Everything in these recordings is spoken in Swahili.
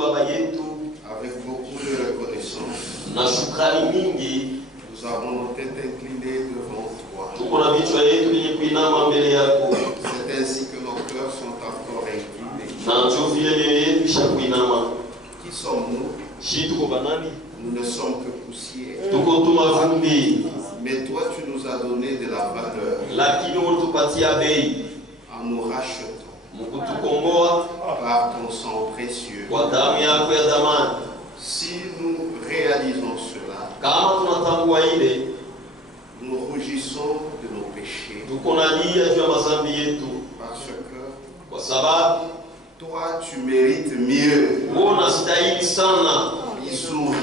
avec beaucoup de reconnaissance, na shukrani mingi, nous avons nos têtes inclinées devant toi. tuko na vichwa yetu yenye kuinama mbele yako, C'est ainsi que nos cœurs sont encore inclinés. na njo vile mioyo yetu isha kuinama. Qui sommes-nous? Shi tuko banani? Nous ne sommes que poussière. Tuko tumavumbi, Mais toi, tu nous as donné de la valeur lakini ulitupatia bei en nous rachetant mkutukomboa par ton sang précieux. kwa damu yako ya damani. Si nous réalisons cela, Kama tunatambua ile, nous rougissons de nos péchés tuko na lia juu ya mazambi yetu, parce que kwa sababu toi, tu mérites mieux. wewe unastahili sana, Il sourit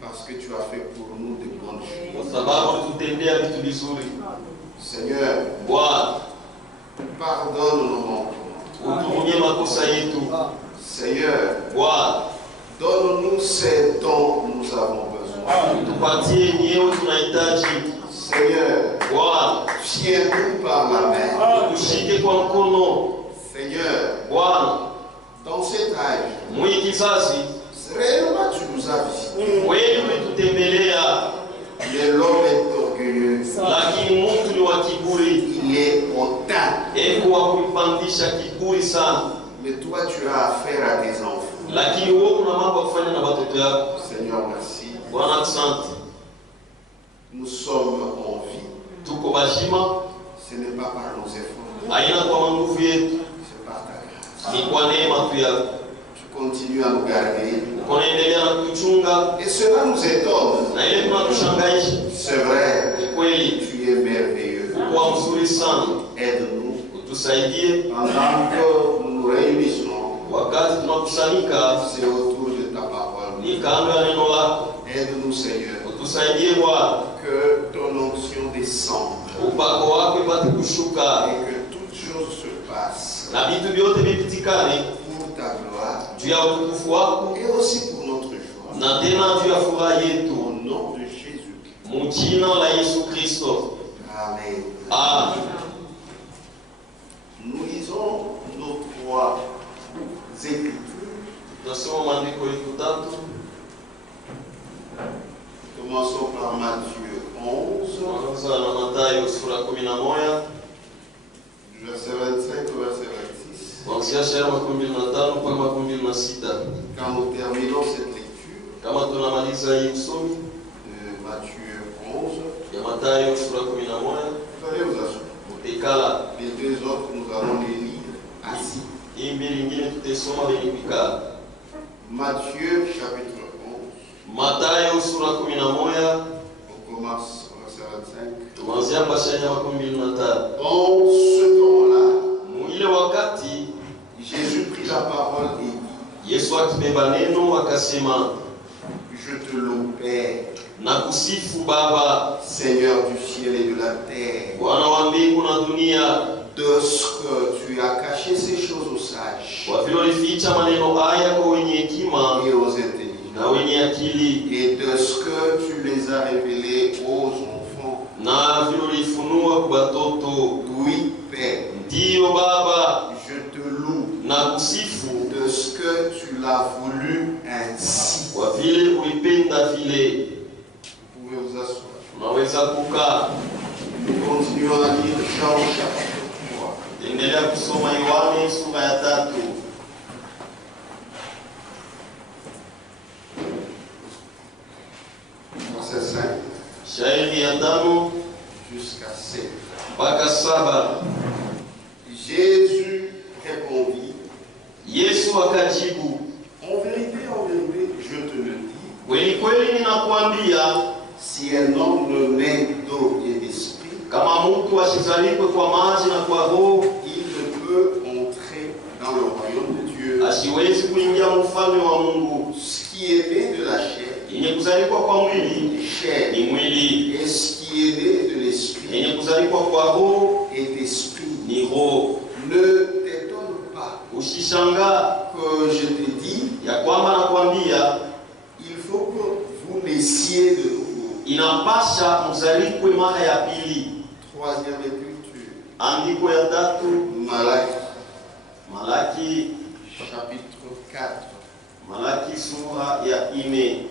parce que tu as fait pour nous de grandes kwa choses. sababu ulitutendea vitu vizuri. Seigneur, Bwana, pardonne nos manquements. utuhurumie makosa yetu. Seigneur, Bwana, donne-nous ce dont nous avons besoin. tupatie nyewe tunahitaji. Seigneur, Bwana, tiens-nous par la main. tushike kwa mkono. Seigneur, Bwana, dans cet âge, mwi kizazi réellement tu nous as visités. kweli umetutembelea, Mais l'homme est orgueilleux. lakini mtu ni wa kiburi, Il est hautain. eko wa kumpandisha kiburi sana. Mais toi, tu as affaire à tes enfants. Lakini wewe kuna mambo ya kufanya na watoto yako. Seigneur, merci. Bwana, asante. Nous sommes en vie. Tuko bashima, Ce n'est pas par nos efforts, haina kwa nguvu yetu, c'est par ta grâce. ni kwa neema tu yako. Tu continues à nous garder. Unaendelea na kuchunga, Et cela nous étonne. na ile tunatushangaisha. C'est vrai, Ni kweli tu es merveilleux. kwa mzuri sana. Aide-nous Utusaidie pendant que nous nous réunissons. wakati tunakusanyika, C'est autour de ta parole. ni kando ya neno lako. Aide-nous, Seigneur, Utusaidie Bwana, que ton onction descende upako wako ipate kushuka et que toutes choses se passent na vitu vyote vipitikane pour ta gloire juu ya utukufu wako et aussi pour notre joie. na tena juu ya furaha yetu, Au nom de Jésus-Christ. mu jina la Yesu Kristo. Amen. Amen. Nous lisons nos trois écritures. Tutasoma maandiko yetu tatu. Commençons par Matthieu 11, Tunaanza na Mathayo sura 11 du verset 25 au verset 26. kuanzia shairi 25 mpaka 26. Quand nous terminons cette lecture Kama tunamaliza hii usomi de Matthieu 11, ya Mathayo sura 11, vous allez vous asseoir. utekala Les deux autres, nous allons les lire assis. hii mbili ingine tutasoma benye kuikala. Matthieu chapitre 11, Mathayo sura 11 on commence au verset 25. tuanzia kwa shairi 25. En ce temps-là, Mwile wakati Jésus prit la parole et dit, Yesu akibeba neno akasema, je te loue, Père, nakusifu Baba, Seigneur du ciel et de la terre, Bwana wa mbingu na dunia, de ce que tu as caché ces choses aux sages kwa vile ulificha maneno haya kwa wenye hekima et aux intelligents, na wenye akili, et de ce que tu les as révélés aux enfants. na vile ulifunua kwa watoto. Oui, Père, Ndiyo Baba, je te loue nakusifu de ce que tu l'as voulu ainsi. kwa vile ulipenda vile. Vous pouvez vous asseoir. Unaweza kukaa. Nous continuons à lire Jean chapitre 3. Endelea kusoma Yohane sura ya 3. Verset 5 Shairi ya 5 jusqu'à 7. mpaka 7. Jésus répondit, Yesu akajibu, en vérité, je te le dis, kweli kweli ninakuambia, si un homme ne naît d'eau et d'esprit, kama mtu asizaliwe kwa maji na kwa roho, il ne peut entrer dans le royaume de Dieu. asiwezi kuingia ufalme wa Mungu. Ce qui est né de la chair Yenye kuzaliwa kwa mwili est chair, ni mwili, et ce qui est né de l'esprit yenye kuzaliwa kwa roho est esprit. ni roho. Ne t'étonne pas Usishangaa que je te dis, ya kwamba nakwambia, il faut que vous naissiez de nouveau. inapasha mzalikwe mara ya pili. Troisième écriture, Andiko ya 3, Malachie, Malaki chapitre 4, Malaki sura ya 4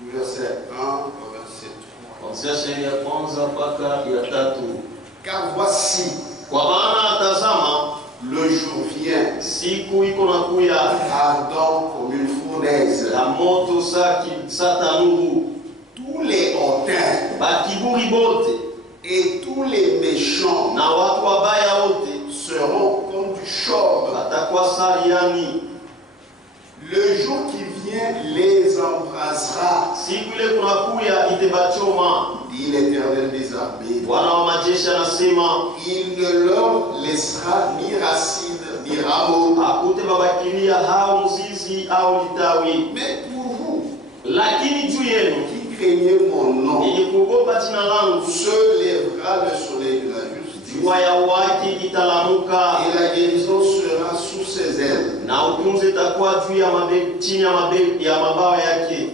du verset 1 au verset 3. kuanzia shairi ya kwanza mpaka ya 3. Car voici, Kwa maana tazama, le jour vient, siku iko nakuya ardent comme une fournaise. ya moto sa tanuru, Tous les hautains bakiburi bote et tous les méchants na watu wabaya wote seront comme du chauve. watakuwa sariani. Le jour qui vient les embrasera, Siku ile kunakuya itebachoma. dit l'Éternel des armées. Bwana wa majeshi anasema, Il ne leur laissera ni racine ni rameau. akute babakilia hao mzizi au litawi. Mais pour vous Lakini juu yenu qui craignez mon nom, yenye kuogopa jina langu, se lèvera le soleil de la justice, jua ya uwaki italamuka, et la guérison sera sous ses ailes. na utunzi itakuwa juu ya chini ya mabawa yake.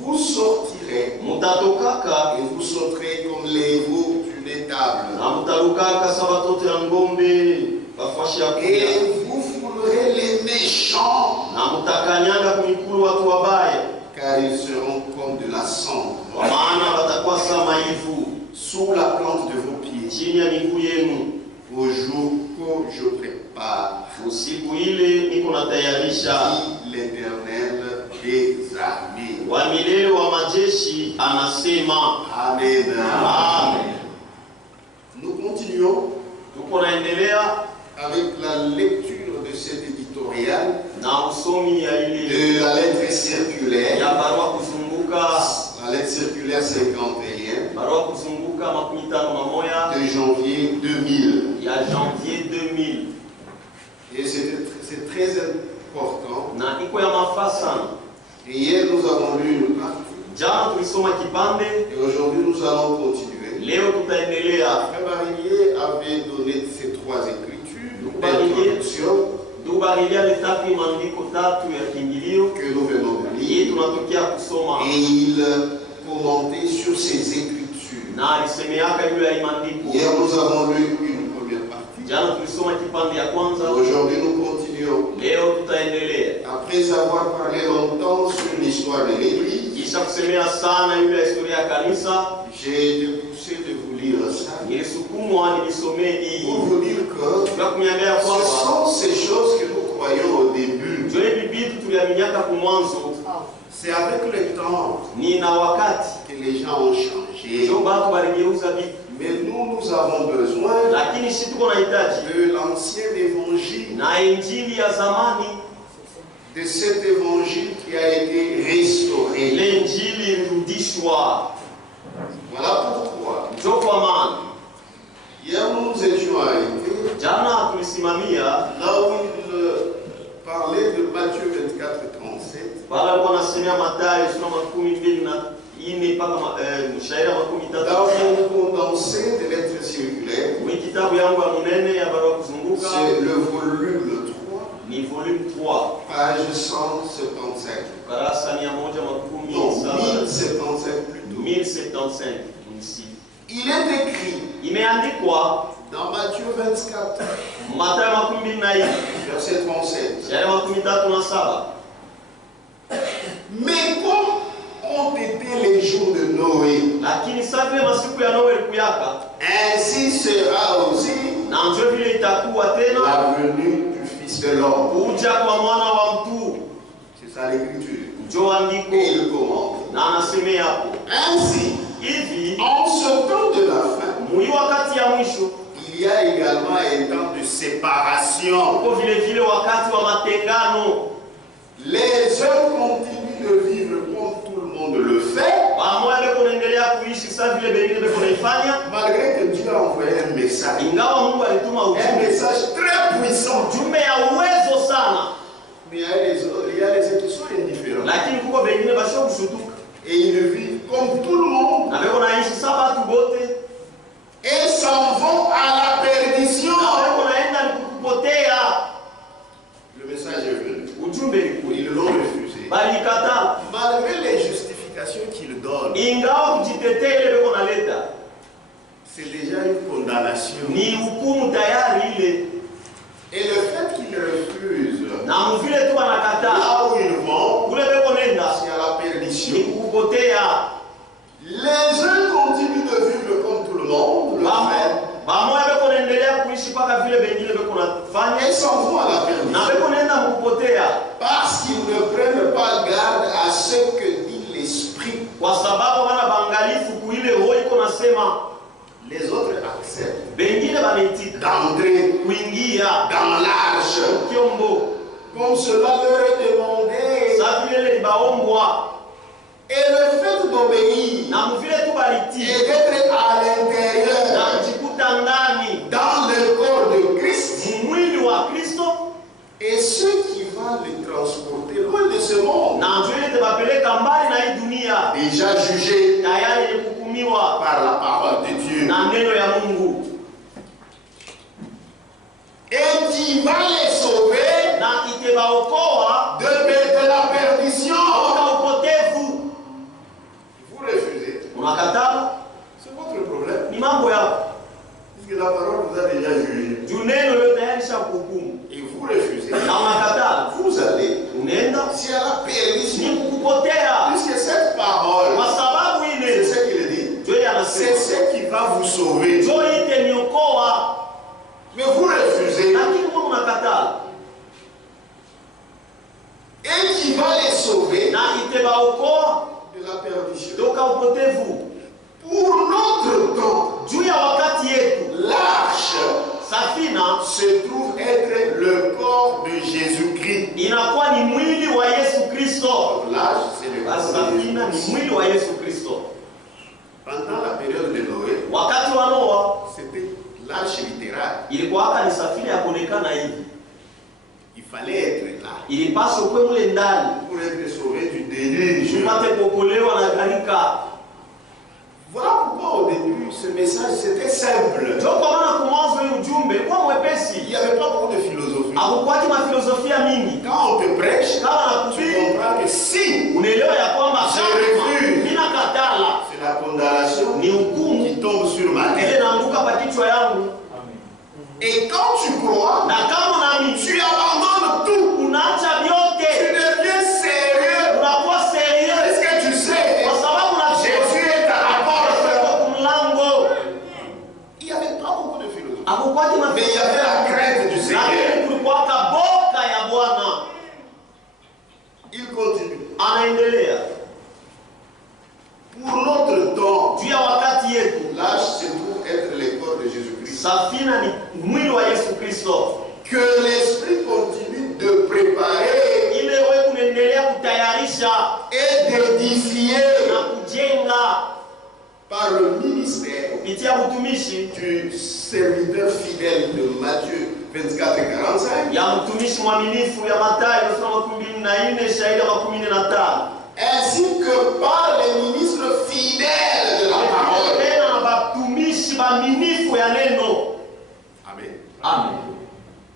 Vous sortirez Mutatokaka et vous sauterez comme les veaux d'une étable, na mutarukaka sa batoto ya ngombe bafashi ya kuya, et vous foulerez les méchants, na mutakanyanga kumikulu watu wabaya, car ils seront comme de la cendre kwa maana watakuwa sa maivu sous la plante de vos pieds, chini ya miguu yenu. au jour que je prépare, Usiku ile niko natayarisha. dit l'Éternel des armées. Wa milele wa majeshi anasema. Amen. Amen. Nous continuons Tuko naendelea avec la lecture de cet éditorial na usomi ya ile de la lettre circulaire, ya barua kuzunguka, la lettre circulaire 51 barua kuzunguka 51 de janvier 2000. ya janvier 2000, Et c'est très important. na iko ya mafaa sana. Et hier, nous avons lu une partie. Jana tulisoma kipande, Et aujourd'hui, nous allons continuer. leo tutaendelea. Frère Barilier avait donné ces trois écritures d'introduction Tubarilia litapi maandiko tatu ya kiingilio que nous venons de hii lire. tunatokea kusoma, Et il commentait sur ces écritures. na alisemeaka yule ya maandiko. Hier, nous avons lu une première partie. Jana tulisoma kipande ya kwanza, Aujourd'hui, nous continuons. leo tutaendelea. Après avoir parlé longtemps sur l'histoire de l'Église, Kisha kusemea sana yule ya historia ya kanisa, j'ai été poussé de vous lire ça nilisukumwa nilisomee hii pour vous dire que kwa kuniambia ce kwamba sont ces choses que nous croyons au début. jole bibitu tuliaminyaka kumwanzo, C'est avec le temps ni na wakati que les gens ont changé. ndio batu baligeuza vitu, Mais nous avons besoin lakini si tuko na hitaji de l'ancien évangile, na injili ya zamani, de cet évangile qui a été restauré. ile injili ilirudishwa. Voilà pourquoi, Ndio kwa maana hier nous étions arrêtés jana tulisimamia là où il parlait de Matthieu 24:37. pale alikuwa anasemea Mathayo sura 24 mpaka mshairi 13. Dans mon condensé de lettres circulaires, Mwi kitabu yangu ya munene ya barua kuzunguka c'est le volume 3, ni volume 3, page 175. karasa Non, 175 1075 plutôt. 1075 ici. Il est écrit Imeandikwa dans Matthieu 24, Mathayo 24 verset 37. shairi 37. Mais comme ont été les jours de Noé, Lakini sasa vile masiku ya Noe kuyaka, ainsi sera aussi na ndio vile itakuwa tena la venue du Fils de l'homme. kuja kwa mwana wa mtu. C'est ça l'écriture. Ndio andiko Et il commande. na anasemea hapo Ainsi, hivi, en ce temps de la fin, mwi wakati ya mwisho il y a également un temps de séparation. uko vile vile wakati wa matengano. Les hommes continuent de vivre comme tout le monde le fait, Pamoja beko naendelea kuishi sasa vile bengine beko naifanya, malgré que Dieu a envoyé un message. ingawa Mungu alituma Un ujumbe, message très puissant. ujumbe ya uwezo sana, Mais il y a les autres qui sont indifférents. lakini kuko bengine basho kushutuka Et ils vivent comme tout le monde. na beko naishi sasa batu bote Et s'en vont à la perdition. na beko naenda ni kupotea. Le message est venu. Ujumbe ilikuwa Ils l'ont refusé. bali kata, Malgré les justifications qu'ils donnent, ingawa kujitetea ile beko naleta c'est déjà une condamnation. ni hukumu tayari ile, Et le fait qu'ils refusent, na mvile tu wanakataa là où ils mpaka vile bengine beko nafanya et s'en vont à la na perdition. beko nenda mkupotea Parce qu'ils ne prennent pas garde à ce que dit l'Esprit. kwa sababu wana bangalifu kuile roho iko nasema. Les autres acceptent Bengine banaitika d'entrer kuingia dans l'arche. kiombo Comme cela leur est demandé. sa vile libaombwa Et le fait d'obéir na mvile tu et baliti d'être à l'intérieur na jikuta ndani dans le corps de Christ mwili wa Kristo et ce qui va les transporter loin de ce monde. na njoo te bapeleka mbali na hii dunia Déjà jugé tayari ni kuhukumiwa par la parole de Dieu. na neno ya Mungu Et qui va les sauver na itebaokoa de la perdition. kutoka upotevu. Vous refusez. Unakataa, C'est votre problème. ni mambo yako. Puisque la parole vous a déjà jugé. Juu neno leo tayari shakuhukumu Et vous refusez. na unakataa, Vous allez. unaenda Si à la perdition. ni kukupotea, Puisque cette parole, kwa sababu hii c'est neno ce qu'il dit. ndio C'est anasema ce qui va vous sauver. ndio iteniokoa, Mais vous refusez. lakini mbona unakataa? Et qui va les sauver Na itebaokoa de la perdition. toka upotevu. Pour notre temps, Juu ya wakati yetu l'arche safina se trouve être le corps de Jésus-Christ. inakuwa ni mwili wa Yesu Kristo. L'arche, c'est le corps de Safina ni Jésus-Christ. mwili wa Yesu Kristo. Pendant la période de Noé, Wakati wa Noa c'était l'arche littérale. ilikuwa haka ni safina ya kuonekana hivi, Il fallait être là ilipaswa kuwe mule ndani pour être sauvé du déluge. tupate kuokolewa na gharika. Voilà pourquoi au début, ce message, c'était simple. Ndio kwa maana kumwanzo hii ujumbe kwa Il mwepesi, n'y avait pas beaucoup de philosophie. hakukwaki mafilosofia mingi. Quand on te prêche, Kama tu nakubii comprends que si unaelewa ya kwamba Je kama refuse. mina katala c'est la condamnation ni hukumu qui tombe sur ma ile tête. naanguka pa kichwa yangu, Et quand tu crois, na kama nami tu abandonnes tout. unaacha Tu vyote, deviens sérieux. unakuwa serious Est-ce que tu sais, kwa sababu na Jésus est à la porte. kumlango. Il n'y avait pas beaucoup de philosophie. Hakukwaki Mais il y avait la crainte du Seigneur. lakini kulikuwaka boka ya Bwana. Il continue. Anaendelea Pour notre temps, juu ya wakati yetu, l'âge se trouve être le corps de Jésus-Christ. safina ni mwili wa Yesu Kristo. Que l'Esprit continue de préparer Ile wewe kunaendelea kutayarisha et d'édifier na kujenga par le ministère kupitia utumishi du serviteur fidèle de Matthieu 24:45, ya mtumishi mwaminifu ya Mathayo sura 24 shahidi ya 15, ainsi que par les ministres fidèles de la parole. tena na batumishi baaminifu ya neno. Amen. Amen.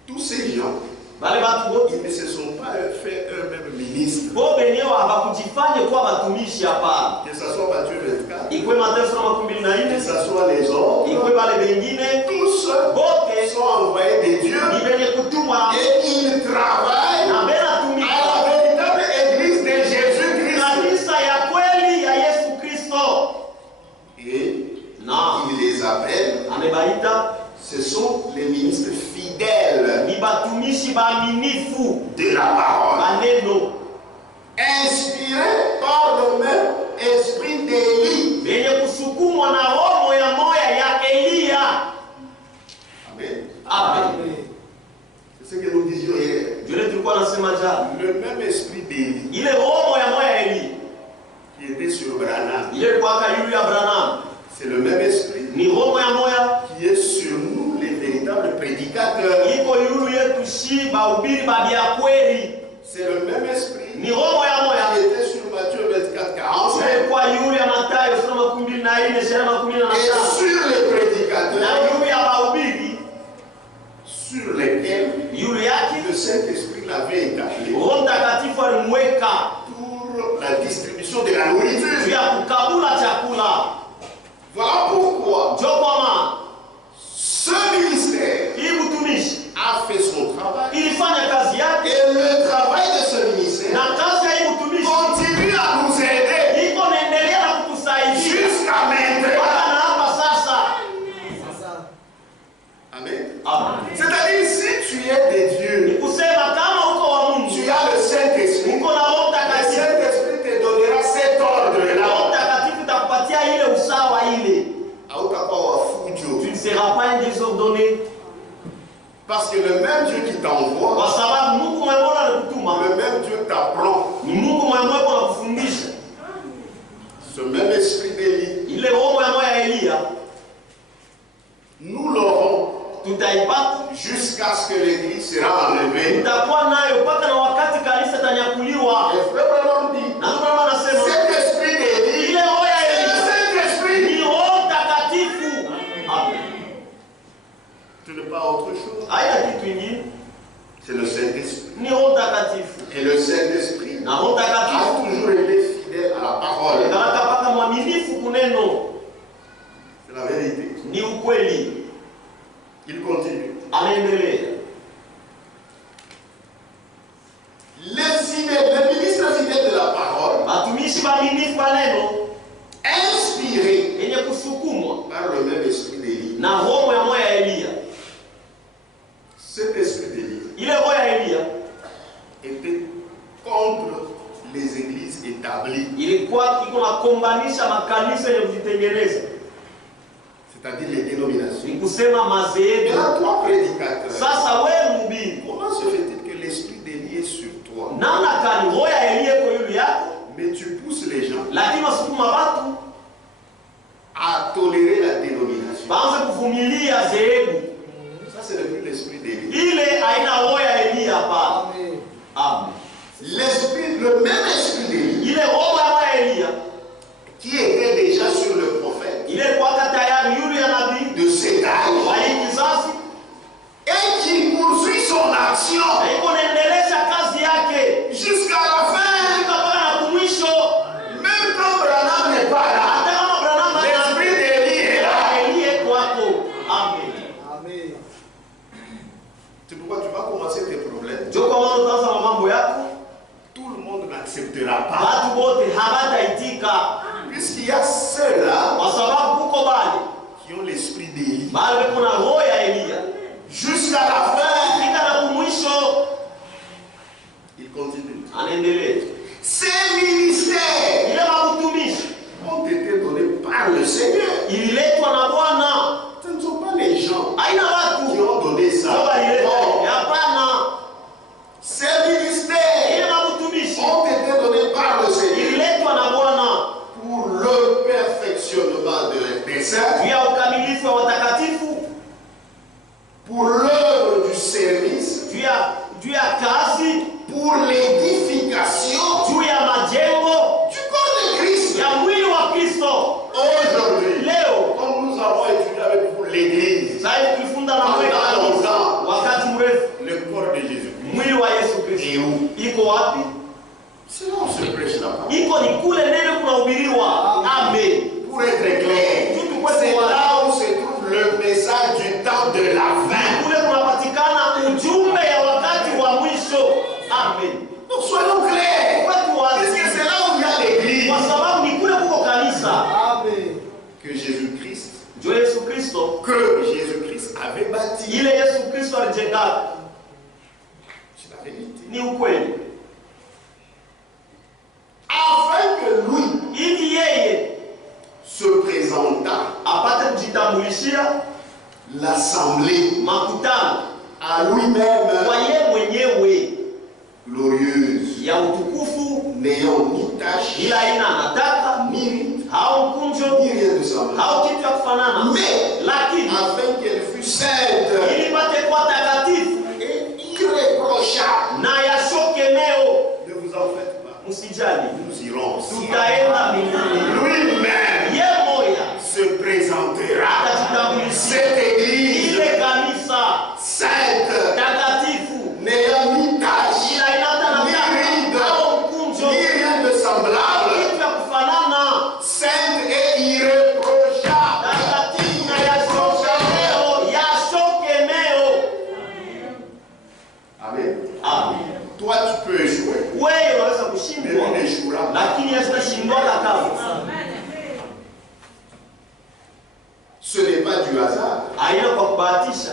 Tous ces gens, Wale watu wote ils ne se sont pas fait eux-mêmes ministres. bo benyewe hawakujifanya kuwa batumishi hapa. Que ce soit Matthieu 24, Ikwe Mathayo sura que 24, ce soit les autres, ikwe bale bengine tous bote sont envoyés de Dieu ni benye kutumwa et ils travaillent na bena à tumika la véritable église de Jésus-Christ. kanisa ya kweli ya Yesu Kristo. Et Na il les appelle, amebaita ce sont les ministres fidèles ni batumishi baaminifu de la parole, baneno inspirés par le même esprit d'Élie. benye kusukumwa na roho ya moya ya Eliya. Amen. Amen. C'est ce que nous disions hier. Jule tulikuwa nasema jana, Le même esprit d'Élie ile roho ya moya ya Eliya qui était sur Branham, ile ilikuwa yule ya Branham, c'est le même esprit ni roho ya moya qui est sur nous, les véritables prédicateurs. iko yulu yetu shi bahubiri babia kweli, C'est le même esprit ni roho ya moya qui était sur Matthieu 24:45 ilikuwa yule ya Mathayo sura 24 shahidi ya 15 et sur les na prédicateurs yule ya bahubiri sur lesquels yule yake le Saint-Esprit l'avait établi Roho Mtakatifu alimweka pour la distribution de la juu nourriture. ya kukabula chakula. Voilà pourquoi Ndio kwa maana ce ministère hii utumishi a fait son travail ilifanya kazi yake, et le travail de ce ministère na kazi ya hii utumishi continue à nous aider iko naendelea na kutusaidia jusqu'à maintenant. mpaka na hapa sasa. Amen. Amen. désordonné. Parce que le même Dieu qui t'envoie, Kwa sababu Mungu mwenyewe anakutuma. le même Dieu t'apprend. Ni Mungu mwenyewe anakufundisha. Ce même esprit d'Élie, Ile roho mwenyewe ya Elia nous l'aurons tutaipata jusqu'à ce que l'église sera enlevée. tutakuwa nayo mpaka na wakati kanisa tanyakuliwa. Et frère Branham dit, Na ndio maana nasema cet esprit d'Élie, ile roho ya c'est le Elia Saint-Esprit. ni roho takatifu. Amen. Ce n'est pas autre chose. Haina kitu kingine, C'est le Saint-Esprit. ni roho takatifu. Et le Saint-Esprit Na roho a takatifu toujours été fidèle à la parole. karaka paka mwaminifu kuneno, C'est la vérité. ni ukweli. Il continue. Anaendelea. Le ministre fidèle de la parole, Watumishi waaminifu wa neno inspiré yenye kusukumwa par le même esprit d'Élie. na roho ya moyo ya Elia. Cet esprit d'Élie Ile roho ya Elia était contre les églises établies, ilikuwa iko nakombanisha makanisa yenye kujitengeneza, c'est-à-dire les dénominations. ni kusema Et madhehebu. là, toi, prédicateur, Sasa wewe mhubiri, comment se fait-il que l'esprit d'Élie est sur toi, namna kani roho ya Elia iko yule yako, mais tu pousses les gens lakini wasukuma watu à tolérer la dénomination? baanze kuvumilia dhehebu? Ça, ce n'est plus l'esprit d'Élie. Ile haina roho ya Elia hapa. Amen. L'esprit, le même esprit d'Élie, Ile roho ya moyo ya Elia qui était déjà sur le prophète ile kwa tayari yule ya nabii de cet âge, wa hii kizazi, et qui poursuit son action na iko naendelesha kazi yake jusqu'à la fin. mpaka na kumwisho. Même quand Branham n'est pas là, Hata kama Branham l'esprit d'Élie est là. Elia kwako. Amen. C'est pourquoi tu vas commencer tes problèmes. Ndio kwa maana utaanza na mambo yako, Tout le monde n'acceptera pas. watu wote hawataitika, Puisqu'il y a ceux-là kwa sababu kuko bali qui ont l'esprit d'Élie. bali kuna roho ya Elia Jusqu'à la fin, fika na kumwisho. il continue. Anaendelea Ces ministères ile makutumishi ont été donnés par le Seigneur. ililetwa na Bwana, Ce ne sont pas les gens haina qui watu ont donné ça. ndio walileta. Non. Hapana, Ces ministères ile makutumishi ont été donnés par le Seigneur ililetwa na Bwana pour le perfectionnement des saints, juu ya ukamilifu wa watakatifu, pour l'œuvre du service, juu ya kazi, pour l'édification juu ya majengo du corps de Christ. ya mwili wa Kristo. Aujourd'hui, Leo comme nous avons étudié avec vous l'Église, sasa tulifunza na mwili kanisa wakati mrefu, le corps de Jésus, mwili wa Yesu Kristo et où? iko wapi? C'est là où se prêche la parole. Iko ni kule neno kunahubiriwa. Amen. Pour être clair, c'est là où se trouve le message du temps de la fin. Kule kunapatikana ujumbe ya wakati wa mwisho. Amen. Donc soyons clairs. Watu wa Parce que c'est là où il y a l'Église. kwa sababu ni kule kuko kanisa. Que Jésus-Christ, Ndio Yesu Kristo, que Jésus-Christ avait bâti. ile Yesu Kristo alijenga, C'est la vérité. ni ukweli, Afin que lui ili yeye se présentât apate kujitambulishia l'assemblée makutano à lui-même kwa yeye mwenyewe glorieuse, ya utukufu, n'ayant ni tache, ila aina anataka ni rite, au mkunjo ni rien de semblable. au kitu ya kufanana, Mais lakini afin qu'elle fût sainte ili pate kuwa takatifu et irréprochable. na yashokemeo. Ne vous en faites pas. Msijali, Nous irons aussi. tutaenda mbinguni. Lui-même Ye moya se présentera. atajitambulishia Cette église ile kanisa sainte, takatifu, n'ayant ni tache, ila inata na ni ride, au mkunjo ni rien de semblable, kitu ya kufanana, sainte et irréprochable. takatifu na yashokemeo, yashokemeo. Amen. Amen. Toi, tu peux échouer, Wewe unaweza mais kushindwa, lui n'échouera pas. lakini Yesu atashindwa kama. Ce n'est pas du hasard. Haina kwa kubahatisha.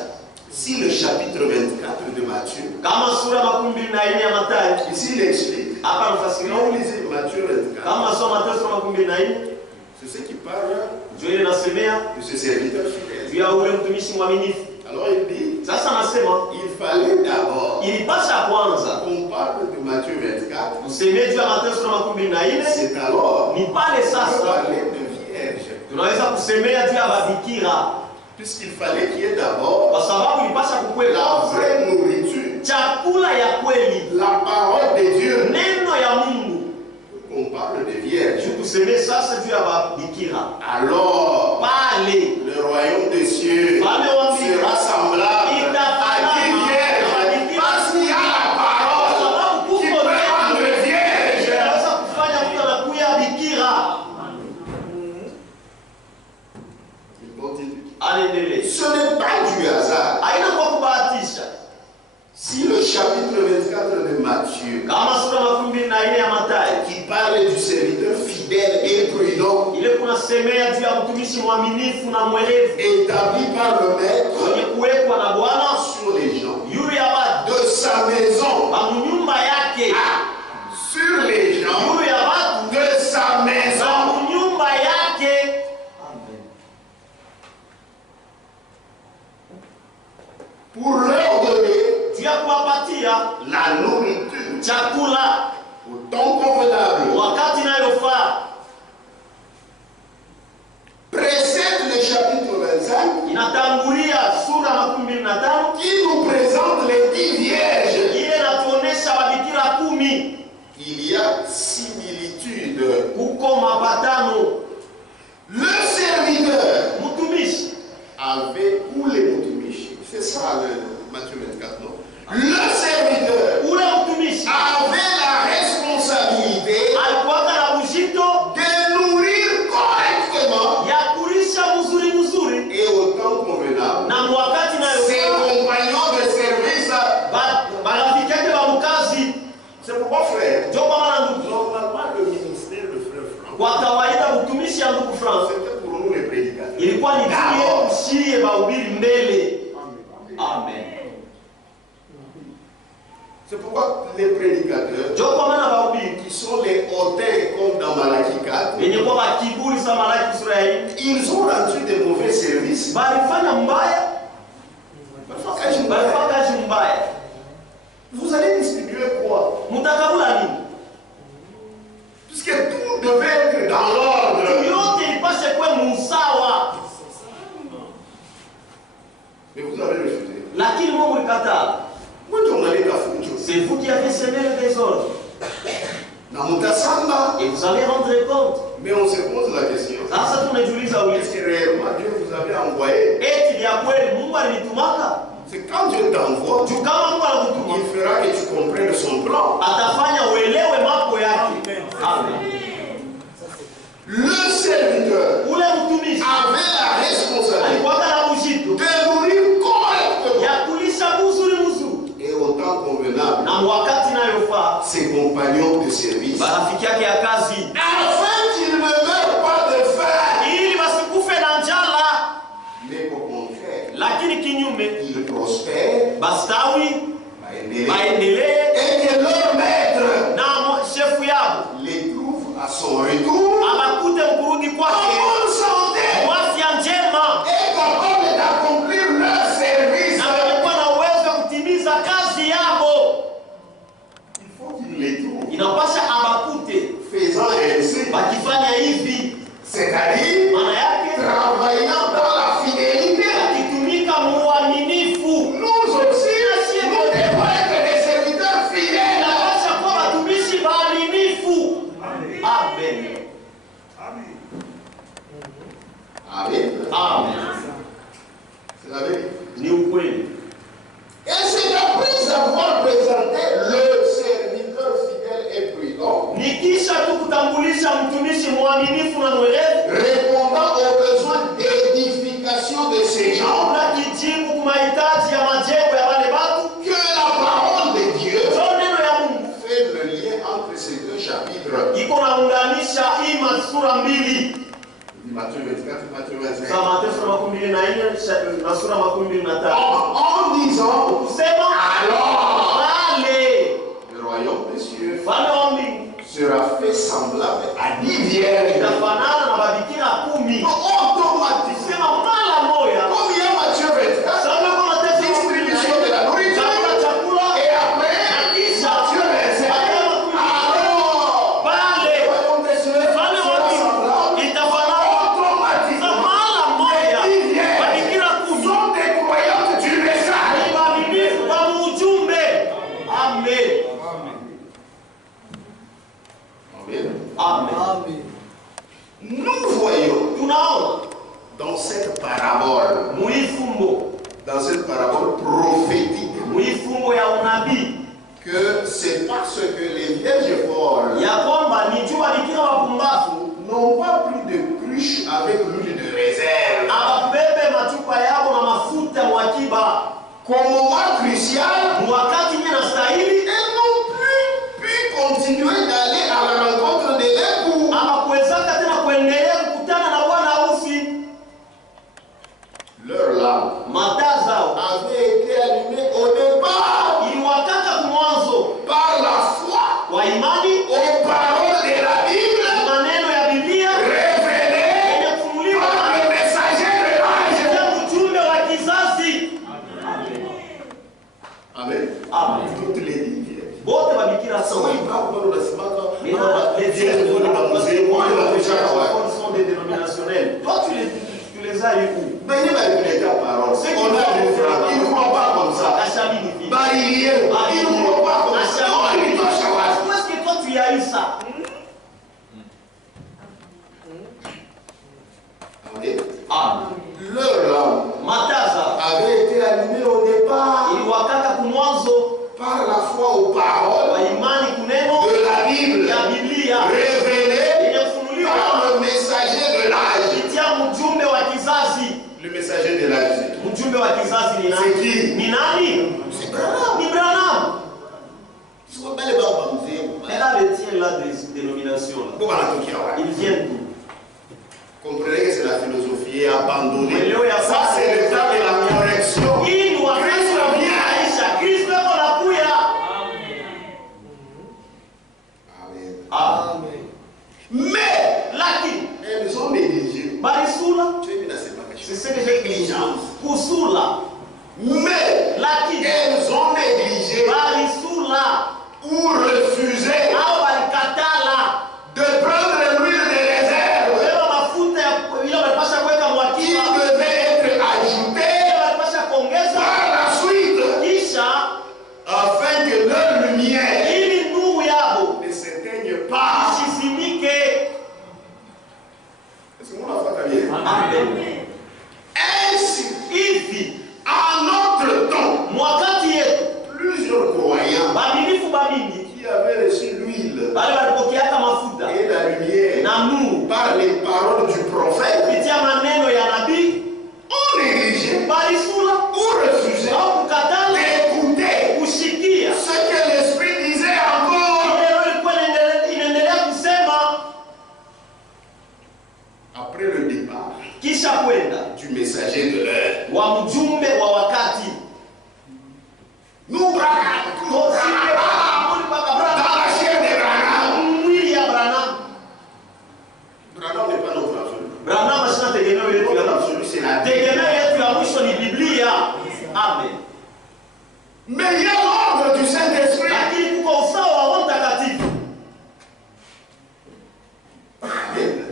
Si le chapitre 24 de Matthieu, Kama sura 24 ya Mathayo, ici il explique, hapa quand nafasiria vous lisez Matthieu 24, kama soma Mathayo sura 24, C'est ce qui parle Ndio ile nasemea de ce serviteur fidèle. juu ya ule mtumishi mwaminifu. Alors il dit, Sasa anasema il fallait d'abord, ilipasha kwanza on parle de Matthieu 24, useme juu ya Mathayo sura 24, c'est alors ni pale on sasa parlait de vierge. tunaweza kusemea juu ya babikira, Puisqu'il fallait qu'il y ait d'abord kwa sababu ilipasha la kukweka vraie nourriture, chakula ya kweli, la parole de Dieu. neno ya Mungu. On parle de vierge. Tuseme sasa juu ya babikira, Alors, pale le royaume des cieux sera semblable à 10 vierges. Parce qu'il y a la parole qui peut rendre vierge. inaweza kufanya mtu anakuya bikira. Il continue. Anaendelea, Ce n'est pas du hasard. haina kwa kubahatisha. Si le chapitre 24 de Matthieu, Kama sura 24 ya Mathayo qui parle du serviteur fidèle et prudent, ile kunasemea juu ya mtumishi mwaminifu na mwerevu établi par le maître mwenye kuwekwa na Bwana sur les gens yule ya watu de sa maison, bamu nyumba yake, sur les gens yule ya watu de sa maison, bamu nyumba yake. pour leur donner Juu ya kuwapatia la nourriture chakula au temps convenable. wakati inayofaa. Précède le chapitre 25 Inatangulia sura 25 qui nous présente les 10 vierges. ile inatuonesha wabikira 10. Il y a similitude. Huko mapatano, Le serviteur mtumishi avait où les Mutumishi. C'est ça le Matthieu 24, non? Le serviteur ule mtumishi avait la responsabilité alikuwa na uzito de nourrir correctement ya kulisha mzuri et au temps convenable na wakati ses inayofaa compagnons de service. marafiki yake wa mkazi. C'est pourquoi, frère, Ndio kwa maana ndugu, normalement le ministère de Frère Franck, kwa kawaida utumishi ya ndugu France c'était pour nous les prédicateurs. ilikuwa ni ushie mahubiri mbele. Amen. C'est pourquoi les prédicateurs, Ndio kwa maana mahubiri qui sont les hautains comme dans Malachie 4, yenye kwa kiburi sa Malaki sura ya 8 ils ont rendu de mauvais services. balifanya mbaya, balifanya kazi mbaya. Vous allez distribuer quoi? Mtakabula nini? Puisque tout devait être dans l'ordre. Yote ilipashe kuwe musawa, Mais vous avez refusé. lakini Mungu alikataa. Moi, on allait à Fujo. C'est vous qui avez semé le désordre Dans Mutasamba. et vous allez rendre compte. Mais on se pose la question. Sasa tunajiuliza Est-ce que réellement Dieu vous avait envoyé? eti ya kweli Mungu alinitumaka? C'est quand Dieu t'envoie, Juu kama Mungu anakutuma il fera que tu comprennes son plan. atafanya uelewe mambo yake. Amen. Le serviteur Ule mtumishi avait la responsabilité alikuwa na uzito de nourrir correctement ya kulisha mzuri et au temps convenable na wakati inayofaa ses compagnons de service, marafiki yake ya kazi, afin qu'ils ne meurent pas de faim, ili wasikufe na njala, mais au contraire, lakini kinyume ils prospèrent, bastawi, baendelee, baendelee et que leur maître na shefu yao les trouve à son retour abakute mkurudi en kwake bonne santé mwafya njema et capable d'accomplir leur service. na wamekuwa na uwezo wa kutimiza kazi yao. Il faut qu'ils les trouvent Inapasha abakute faisant ainsi, bakifanya hivi, c'est-à-dire maana yake travaillant dans la fidélité. akitumika muaminifu. Nous aussi, nous devons être des serviteurs fidèles. Inapasha kuwa watumishi waaminifu. Amen. Amen. Amen. C'est la vérité. Ni ukweli. Et c'est après avoir présenté le serviteur fidèle et prudent, Ni kisha tu kutambulisha mtumishi mwaminifu na mwerevu répondant aux besoins d'édification de ces gens, na kijibu kwa mahitaji ya majengo ya wale watu, que la parole de Dieu ndio neno ya Mungu fait le lien entre ces deux chapitres. iko naunganisha hii sura mbili Matthieu 24, Matthieu 25. za Mathayo sura 24 na sura 25 En disant, kusema alors, wale le royaume des cieux Ufalme wa mbingu sera fait semblable à 10 vierges. itafanana na mabikira 10. Automatiquement, Sema mara moja. comme il y a Matthieu 24, Sababu kuna tatizo distribution de la nourriture, chakula chakula et après, kisha Matthieu 25, alors, pale le royaume des cieux ufalme wa sera mbingu semblable. itafanana Automatiquement, mara moja. les 10 vierges Mabikira 10 sont des croyantes du message. ni waaminifu wa ujumbe. Amen. Amen. Amen. Nous voyons Tunaona dans cette parabole, muifumbo prophétique, muifumbo ya unabii que c'est parce que les vierges folles ya kwamba ni jua bikira wapumbavu n'ont pas pris de cruche avec l'huile de réserve. ababebe machupa yao na mafuta mwakiba Qu'au moment crucial, wakati nye na stahili elles n'ont plus pu continuer d'aller à la rencontre de l'époux. ama kuwezaka tena kuendelea kukutana na bwana harusi. Leur lampe Mataa zao avait été allumée au départ iliwakaka kumwanzo par la foi kwa imani aux paroles de la Bible maneno ya Biblia révélées yenye kufunuliwa par le messager de l'âge. na ujumbe wa kizazi. Amen. Amen. Toutes les vierges. Bote babikira Sasa sawa. Ibrahimu bado unasimaka Mais non, les vierges vierges na mzee wote wanakushaka wapi? sont des dénominationnels. Toi, tu les as eu où? Benye balikuletea parole. Ceux qui On a des frères, ils ne croient pas comme ça. Achabini. Barilier, ils ne croient pas comme ça. On lui touche à wapi? Où est-ce que toi tu as eu ça? Amen. Ah. Leur lampe Mataza avait été allumée au départ iliwakaka kumwanzo par la foi aux kwa paroles imani kuneno de la Bible ya Biblia révélées yenye kufunuliwa par le messager de l'âge. kupitia mjumbe wa kizazi. Le messager de l'âge. Mjumbe wa kizazi ni C'est nani? qui? Ni nani? C'est Branham. Ni Branham. Sio bale baba mzee. Mais là, le tien là des dénominations là. Kwa wanatokea wapi? Ils viennent d'où? Comprenez que c'est la philosophie abandonnée. Leo ya Ça, c'est le temps de la correction. Hii ni wakati Kristo wa vient. maisha. Kristo yuko anakuja. Amen. Amen. Mais Lakini elles ont négligé. barisula Tu es c'est pas quelque c'est chose. ce que j'ai dit. Kusula. Mais Lakini elles ont négligé barisula ou refusé au balikatala de prendre l'huile de réserve kubeba mafuta ya ile walipasha kuweka qui mwakiba devait être ajoutée ile walipasha kuongeza par la suite kisha afin que leur lumière ili nuru yabo ne s'éteigne pas. isizimike. Est-ce que vous l'avez bien? Amen. Ainsi, Hivi en notre temps, mwakati yetu plusieurs croyants baaminifu bamingi qui avaient reçu l'huile bale walipokeaka mafuta et la lumière na nuru par les paroles du prophète kupitia maneno ya nabii ont négligé balisula ou refusé au kukatala d'écouter kushikia ce que l'Esprit disait encore ile roho ilikuwa inaendelea kusema après le départ kisha kwenda du messager de l'heure. wa mjumbe wa wakati. Nous braquons dans la chair de Branham. Mwili ya Branham. Branham n'est pas notre absolu. Branham ashina tegemeo yetu Notre ya absolu, c'est la Bible. tegemeo yetu ya mwisho ni Biblia. Amen. Mais il y a l'ordre du Saint-Esprit. Lakini kuko usawa wa Roho Mtakatifu. Amen.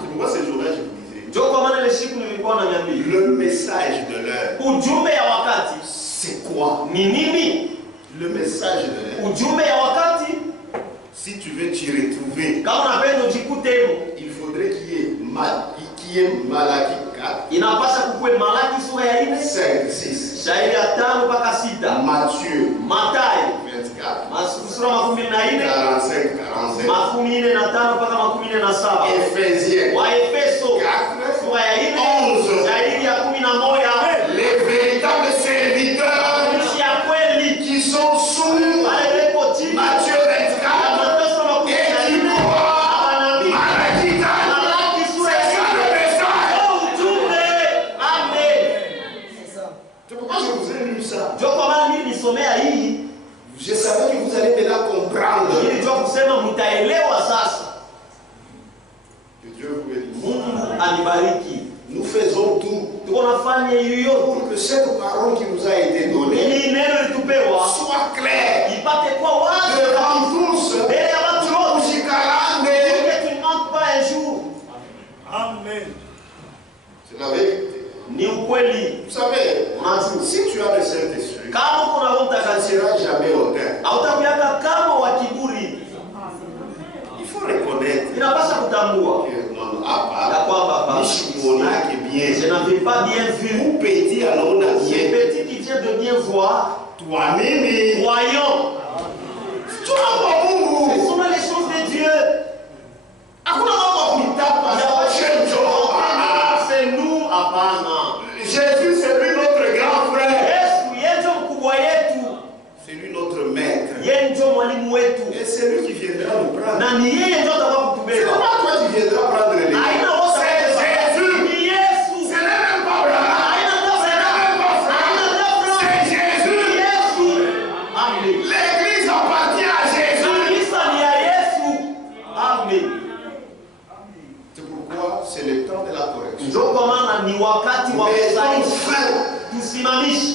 C'est pourquoi ce jour-là, je vous disais, Ndio kwa maana ile siku nilikuwa naniambia le message de l'heure, ujumbe ya wakati c'est quoi? ni nini? Le message de l'heure. Ujumbe ya wakati Si tu veux t'y retrouver, kama unapenda ujikute hemo, il faudrait qu'il y ait Malachie 4, inapasha kukuwe Malaki sura ya 4, 5, 6, shairi ya 5 mpaka 6, Matthieu Mathayo 24, sura 24, 45, 47, 45 mpaka 47, Éphésiens Waefeso 4, sura ya 4, shairi ya 11, les véritables serviteurs watumishi ya kweli qui sont sous wale weko chini Matthieu ya 24 Mathayo et qui 24 croient manabii Malachie 4. Malaki sura C'est ça ya le message. ujumbe. Amen. C'est pourquoi je vous ai lu ça. Ndio kwa maana mimi nisomea hii Je savais que vous allez maintenant tufanye yoyote pour que cette parole qui nous a été donnée ili neno litupewa soit claire ipate kwa wazi devant tous. mbele ya watu wote, Usikarande. que tu ne manques pas un jour. Amen. C'est la vérité. Ni ukweli. Vous savez, Unajua, si tu as le Saint-Esprit, kama kuna Roho tu ne Mtakatifu seras jamais hautain. hautakuwa kama wa kiburi. Il faut reconnaître Inapaswa kutambua que non, ya kwamba hapa nishimuonake bien. je n'avais pas bien vu. Ou petit anaona Ce bien. petit qui vient de bien voir, Toi mimi. voyons. Tunaomba Ce Mungu. sont les choses de Dieu. Hakuna mambo kutapa za chenjo. C'est nous, hapana. Jésus c'est lui notre grand frère. Yesu yeye ndio mkubwa yetu, C'est lui notre maître. yeye ndio mwalimu wetu, Et c'est lui qui viendra nous prendre. na ni yeye ndio atakaye C'est kutubeba. pas toi qui viendras prendre les gens. Haina wote C'est Jésus. ni Yesu. Ce n'est même pas Abraham. Haina ndio Ce n'est même pas Franck. C'est Jésus. Yesu. Amen. L'église appartient à Jésus. Kanisa ni ya Yesu. Amen. C'est pourquoi c'est le temps de la correction. Ndio kwa maana ni wakati wa Mettons kusahihisha. fin, Tusimamishe.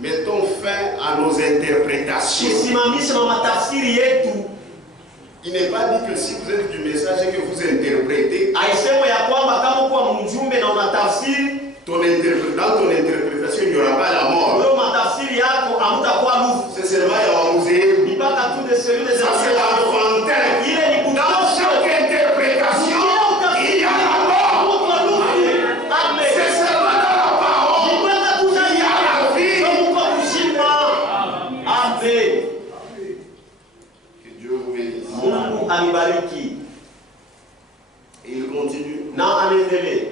mettons fin à nos interprétations. Tusimamishe na matafsiri yetu. Il n'est pas dit que si vous êtes du message et que vous interprétez, Haisemo ya kwamba kama uko mjumbe na unatafsiri, dans ton interprétation, il n'y aura pas la mort. wewe matafsiri yako hamtakuwa lufu. C'est seulement un musée. Ni mpaka tu de celui des Ça, c'est l'enfantin. ile ni Dans kutosha. chaque interprétation, il y a la mort. Amen. C'est seulement dans la parole. Ni mpaka tu Il y a la vie. uko mzima. Amen. Que Dieu vous bénisse. Mungu anibariki. Et il continue. Na anaendelea.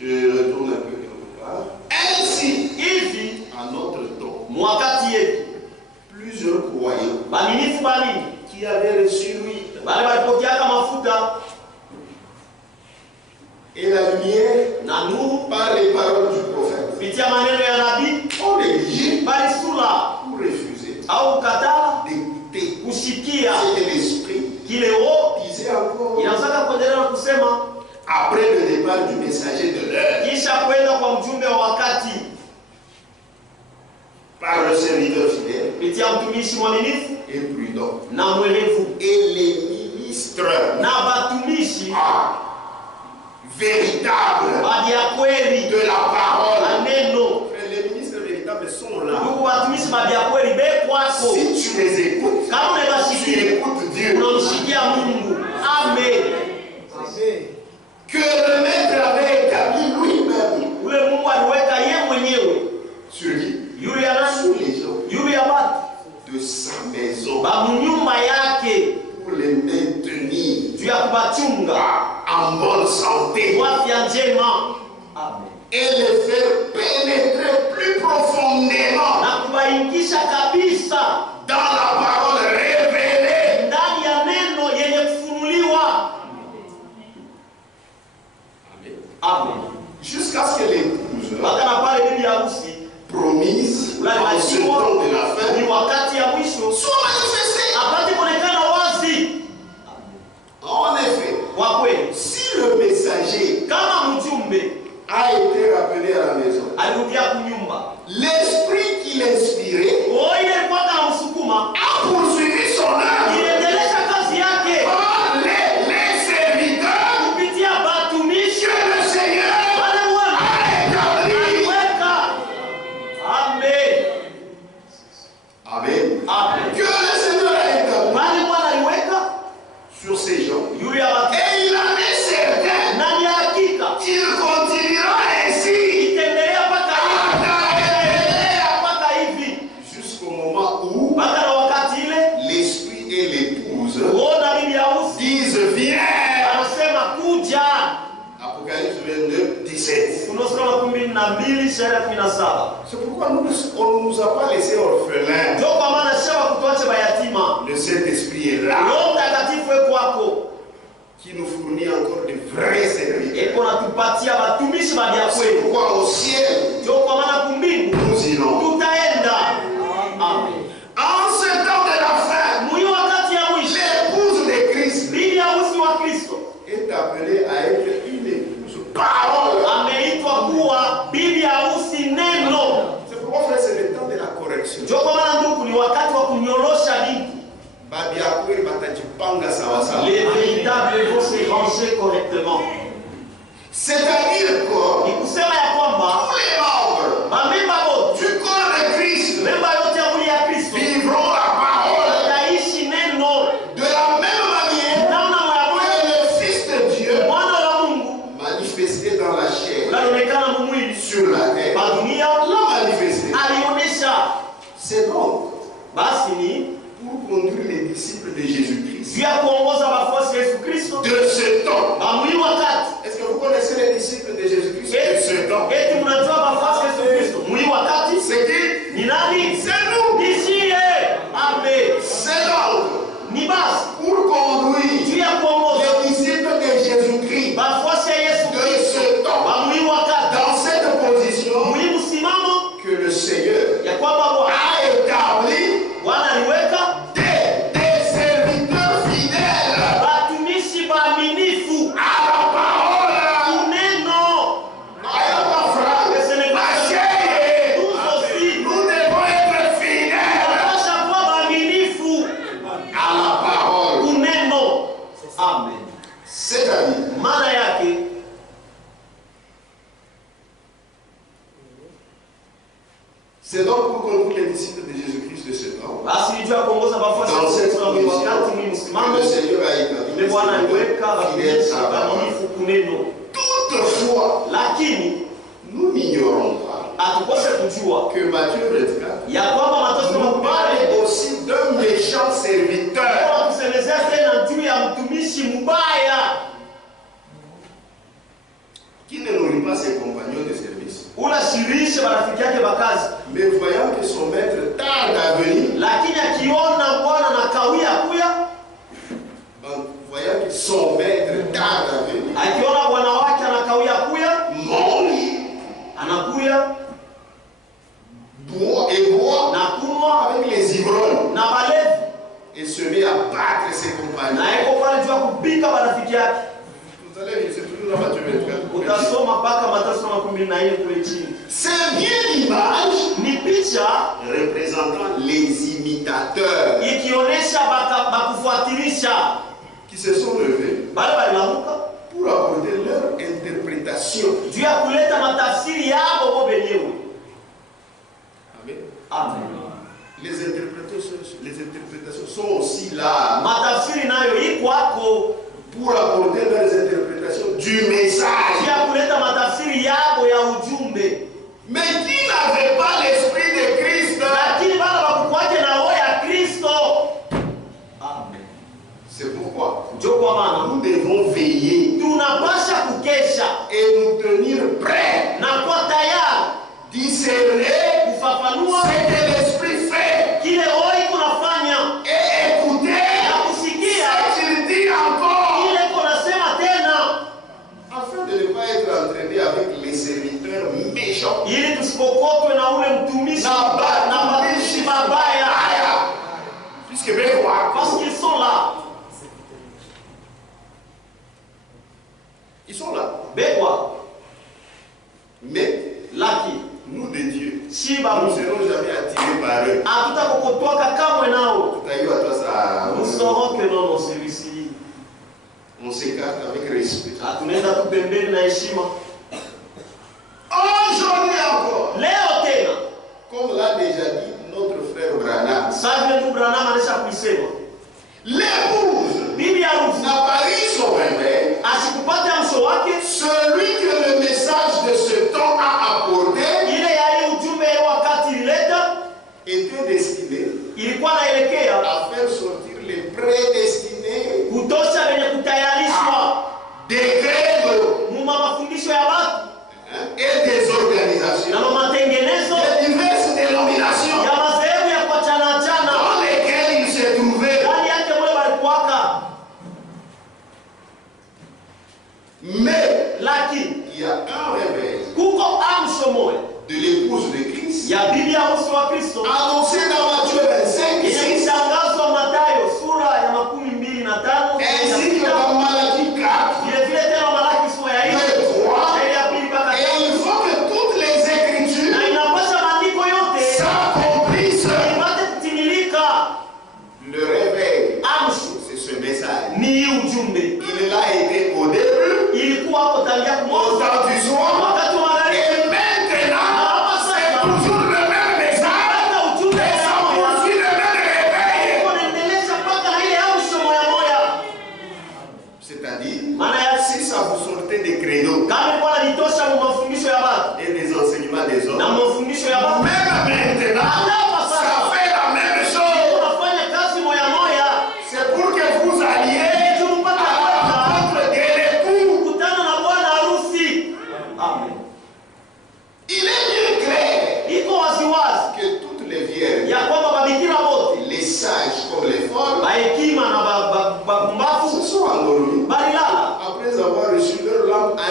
Je retourne un peu quelque part. Ainsi, Hivi à notre temps, mwakati yetu plusieurs croyants baminifu bali qui avaient reçu lui bale walipokeaka mafuta et la lumière na nuru par les paroles du prophète kupitia maneno ya nabii ont négligé balisula ou refusé au kukataa d'écouter kusikia ce que l'Esprit kile Roho disait encore inataka kuendelea na kusema après le départ du messager de l'heure kisha kwenda kwa mjumbe wa wakati par le serviteur fidèle kupitia mtumishi mwaminifu et prudent na mwelevu et les ministres na batumishi véritables badi ya kweli de la parole. na neno. Les ministres véritables sont là. Ndugu batumishi badi ya kweli be kwako, Si tu les écoutes, kama tu unabashikia écoutes Dieu. unamshikia Mungu. Amen. Que le maître avait établi lui-même Ule Mungu aliweka ye mwenyewe sur qui? yule ya nani? Sur les gens Yule ya batu de sa maison ba nyumba yake pour les maintenir juu ya kubachunga en bonne santé kwa afya njema. Amen. et les faire pénétrer plus profondément Na kubaingisha kabisa dans la parole révélée. ndani ya neno yenye kufunuliwa. Amen. Jusqu'à ce que l'épouse Mpaka na pale bibi harusi promise ule en ce aliachiwa temps de la fin ni wakati ya mwisho soit manifestée. apate kuonekana wazi. En effet, Kwa kweli, si le messager kama mjumbe a été rappelé à la maison, alirudia kunyumba, l'esprit qui l'inspirait ile ilikuwa kama msukuma a poursuivi son œuvre iliendelesha kazi yake par les serviteurs kupitia batumishi que le Seigneur wale wema a établis. aliweka. Amen. Amen. Amen. Que le Seigneur a établi Wale Bwana aliweka sur ces gens. yule ya batu, Et il en est certain na ni hakika qu'il continuera ainsi itaendelea mpaka hivi jusqu'au moment où mpaka na wakati ile l'esprit et l'épouse kuona bibi harusi disent viens. anasema kuja. Apocalypse 22, 17. Unosoma 12 shairi 17. C'est pourquoi on ne nous a pas laissé orphelins. Ndio kwa maana shaba kutuache mayatima. Le Saint-Esprit est là, Roho Mtakatifu yuko kwako. qui nous fournit encore de vrais serviteurs. Eko natupatia batumishi baada ya C'est kweli. pourquoi au ciel, Ndio kwa maana kumbingu nous irons. tutaenda. Amen. En ce temps de la fin, Mwi wakati ya manger correctement. C'est-à-dire que Ni kusema ya kwamba tous les membres mamemba wote du corps de Christ memba yote ya mwili ya Kristo vivront la parole wataishi neno de la même manière namna moja que le Fils de Dieu mwana wa Mungu manifesté dans la chair alionekana mwili sur la terre, pa dunia, l'a manifesté. alionyesha. C'est donc Basi ni pour conduire les disciples de Jésus-Christ juu ya kuongoza wafuasi wa Yesu Kristo de ce temps. ba mwili wakati. Est-ce que vous connaissez les disciples de Jésus-Christ de ce temps? Eti mnajua wafuasi wa Yesu Kristo mwili wakati C'est qui? ni nani? C'est nous. Nisiye. Amen. C'est donc Ni basi pour conduire juu ya kuongoza les disciples de Jésus-Christ wafuasi wa Yesu de Kristo ce temps ba mwili wakati dans cette position mwili msimamo que le Seigneur ya kwamba Bwana a établi Bwana aliweka des serviteurs fidèles watumishi waaminifu à la parole. kuneno. Ayons pas frère. La chair, Nous aussi nous devons être fidèles tunapasha kuwa waaminifu à la parole. kuneno. Amen. C'est-à-dire, Maana yake c'est donc pour conduire les disciples de Jésus-Christ de ce temps basi ni juu ya kuongoza wafuasi wa dans Yesu cette Kristo mwili wakati mwili condition que msimamo le Seigneur a établi ile des Bwana aliweka serviteurs fidèles watumishi à la parole. waaminifu kuneno. Toutefois, Lakini nous n'ignorons pas hatukose kujua que Matthieu 24 ya kwamba Mathayo nous makubali parle aussi d'un méchant serviteur kwa kusemezea tena juu ya mtumishi mbaya qui ne nourrit pas ses compagnons de service, unashirishe marafiki yake bakazi, mais voyant que son maître tarde à venir, lakini akiona bwana na kawia kuya, voyant que son maître tarde à venir, akiona bwana wake anakawia kuya, mange, anakuya boit na kunywa avec les ivrognes na balevi, et se met à battre ses compagnons. na iko pale juu ya kupika marafiki yake. Vous allez lire, c'est toujours dans Matthieu 24. Utasoma mpaka Mathayo 24 kule chini. C'est bien l'image Ni picha représentant les imitateurs ikionyesha bakufuatilisha qui se sont levés bale balilamuka pour apporter leur interprétation. juu ya kuleta matafsiri yao wao wenyewe. Amen. Amen. Les interprétations sont aussi là Matafsiri nayo iko hapo pour apporter leurs interprétations du message. juu ya kuleta matafsiri yao ya ujumbe. Mais qui n'avait pas l'esprit de Christ, Lakini bado bakukwake na roho ya Kristo. Amen. c'est pourquoi Ndio kwa maana nous devons veiller tunapasha kukesha et nous tenir prêts, na kuwa tayari discerner kufafanua ce que l'esprit fait kile roho iko nafanya et écouter na kusikia ce qu'il dit encore, kile iko nasema tena, afin de ne pas être entraîné avec les serviteurs méchants. ili tusipokotwe na ule mtumishi na matumishi mabaya, Puisque ben quoi, parce qu'ils sont là. ils sont là. Bekwa Mais laki nous de Dieu, shiba nous ne serons jamais attirés par eux. hatutakokotwaka kamwe nao. T'as eu à toi ça. Nous saurons que non, non, celui-ci On s'écarte avec respect. tunaenda tu pembeni na heshima. Aujourd'hui encore, Leo tena comme l'a déjà dit notre frère Branham, sasa ndugu Branham anaisha kuisema, l'épouse bibi harusi n'a pas eu son réveil. asikupate amsho wake, Celui que le message de ce temps a apporté ile yale ujumbe ya wakati ileta était destiné ilikuwa naelekea à faire sortir les prédestinés kutosha wenye kutayarishwa des credos muma mafundisho ya watu et des organisations na matengenezo de diverses dénominations ya madhehebu ya kuachana achana dans lesquelles ils se trouvaient. ndani yake mule walikuwaka, Mais lakini il y a un réveil kuko amsho moja de l'épouse de Christ ya bibi harusi wa Kristo annoncé dans Matthieu 25 yenye ici, kutangazwa Mathayo sura ya 25 ainsi que dans Malachie 4, vile vile tena Malaki sura ya 4 verset 3. na ile ya pili mpaka Et il faut que toutes les écritures na inapasha maandiko yote s'accomplissent. ipate kutimilika. Le réveil, Amsho c'est ce message. ni ujumbe Il a été au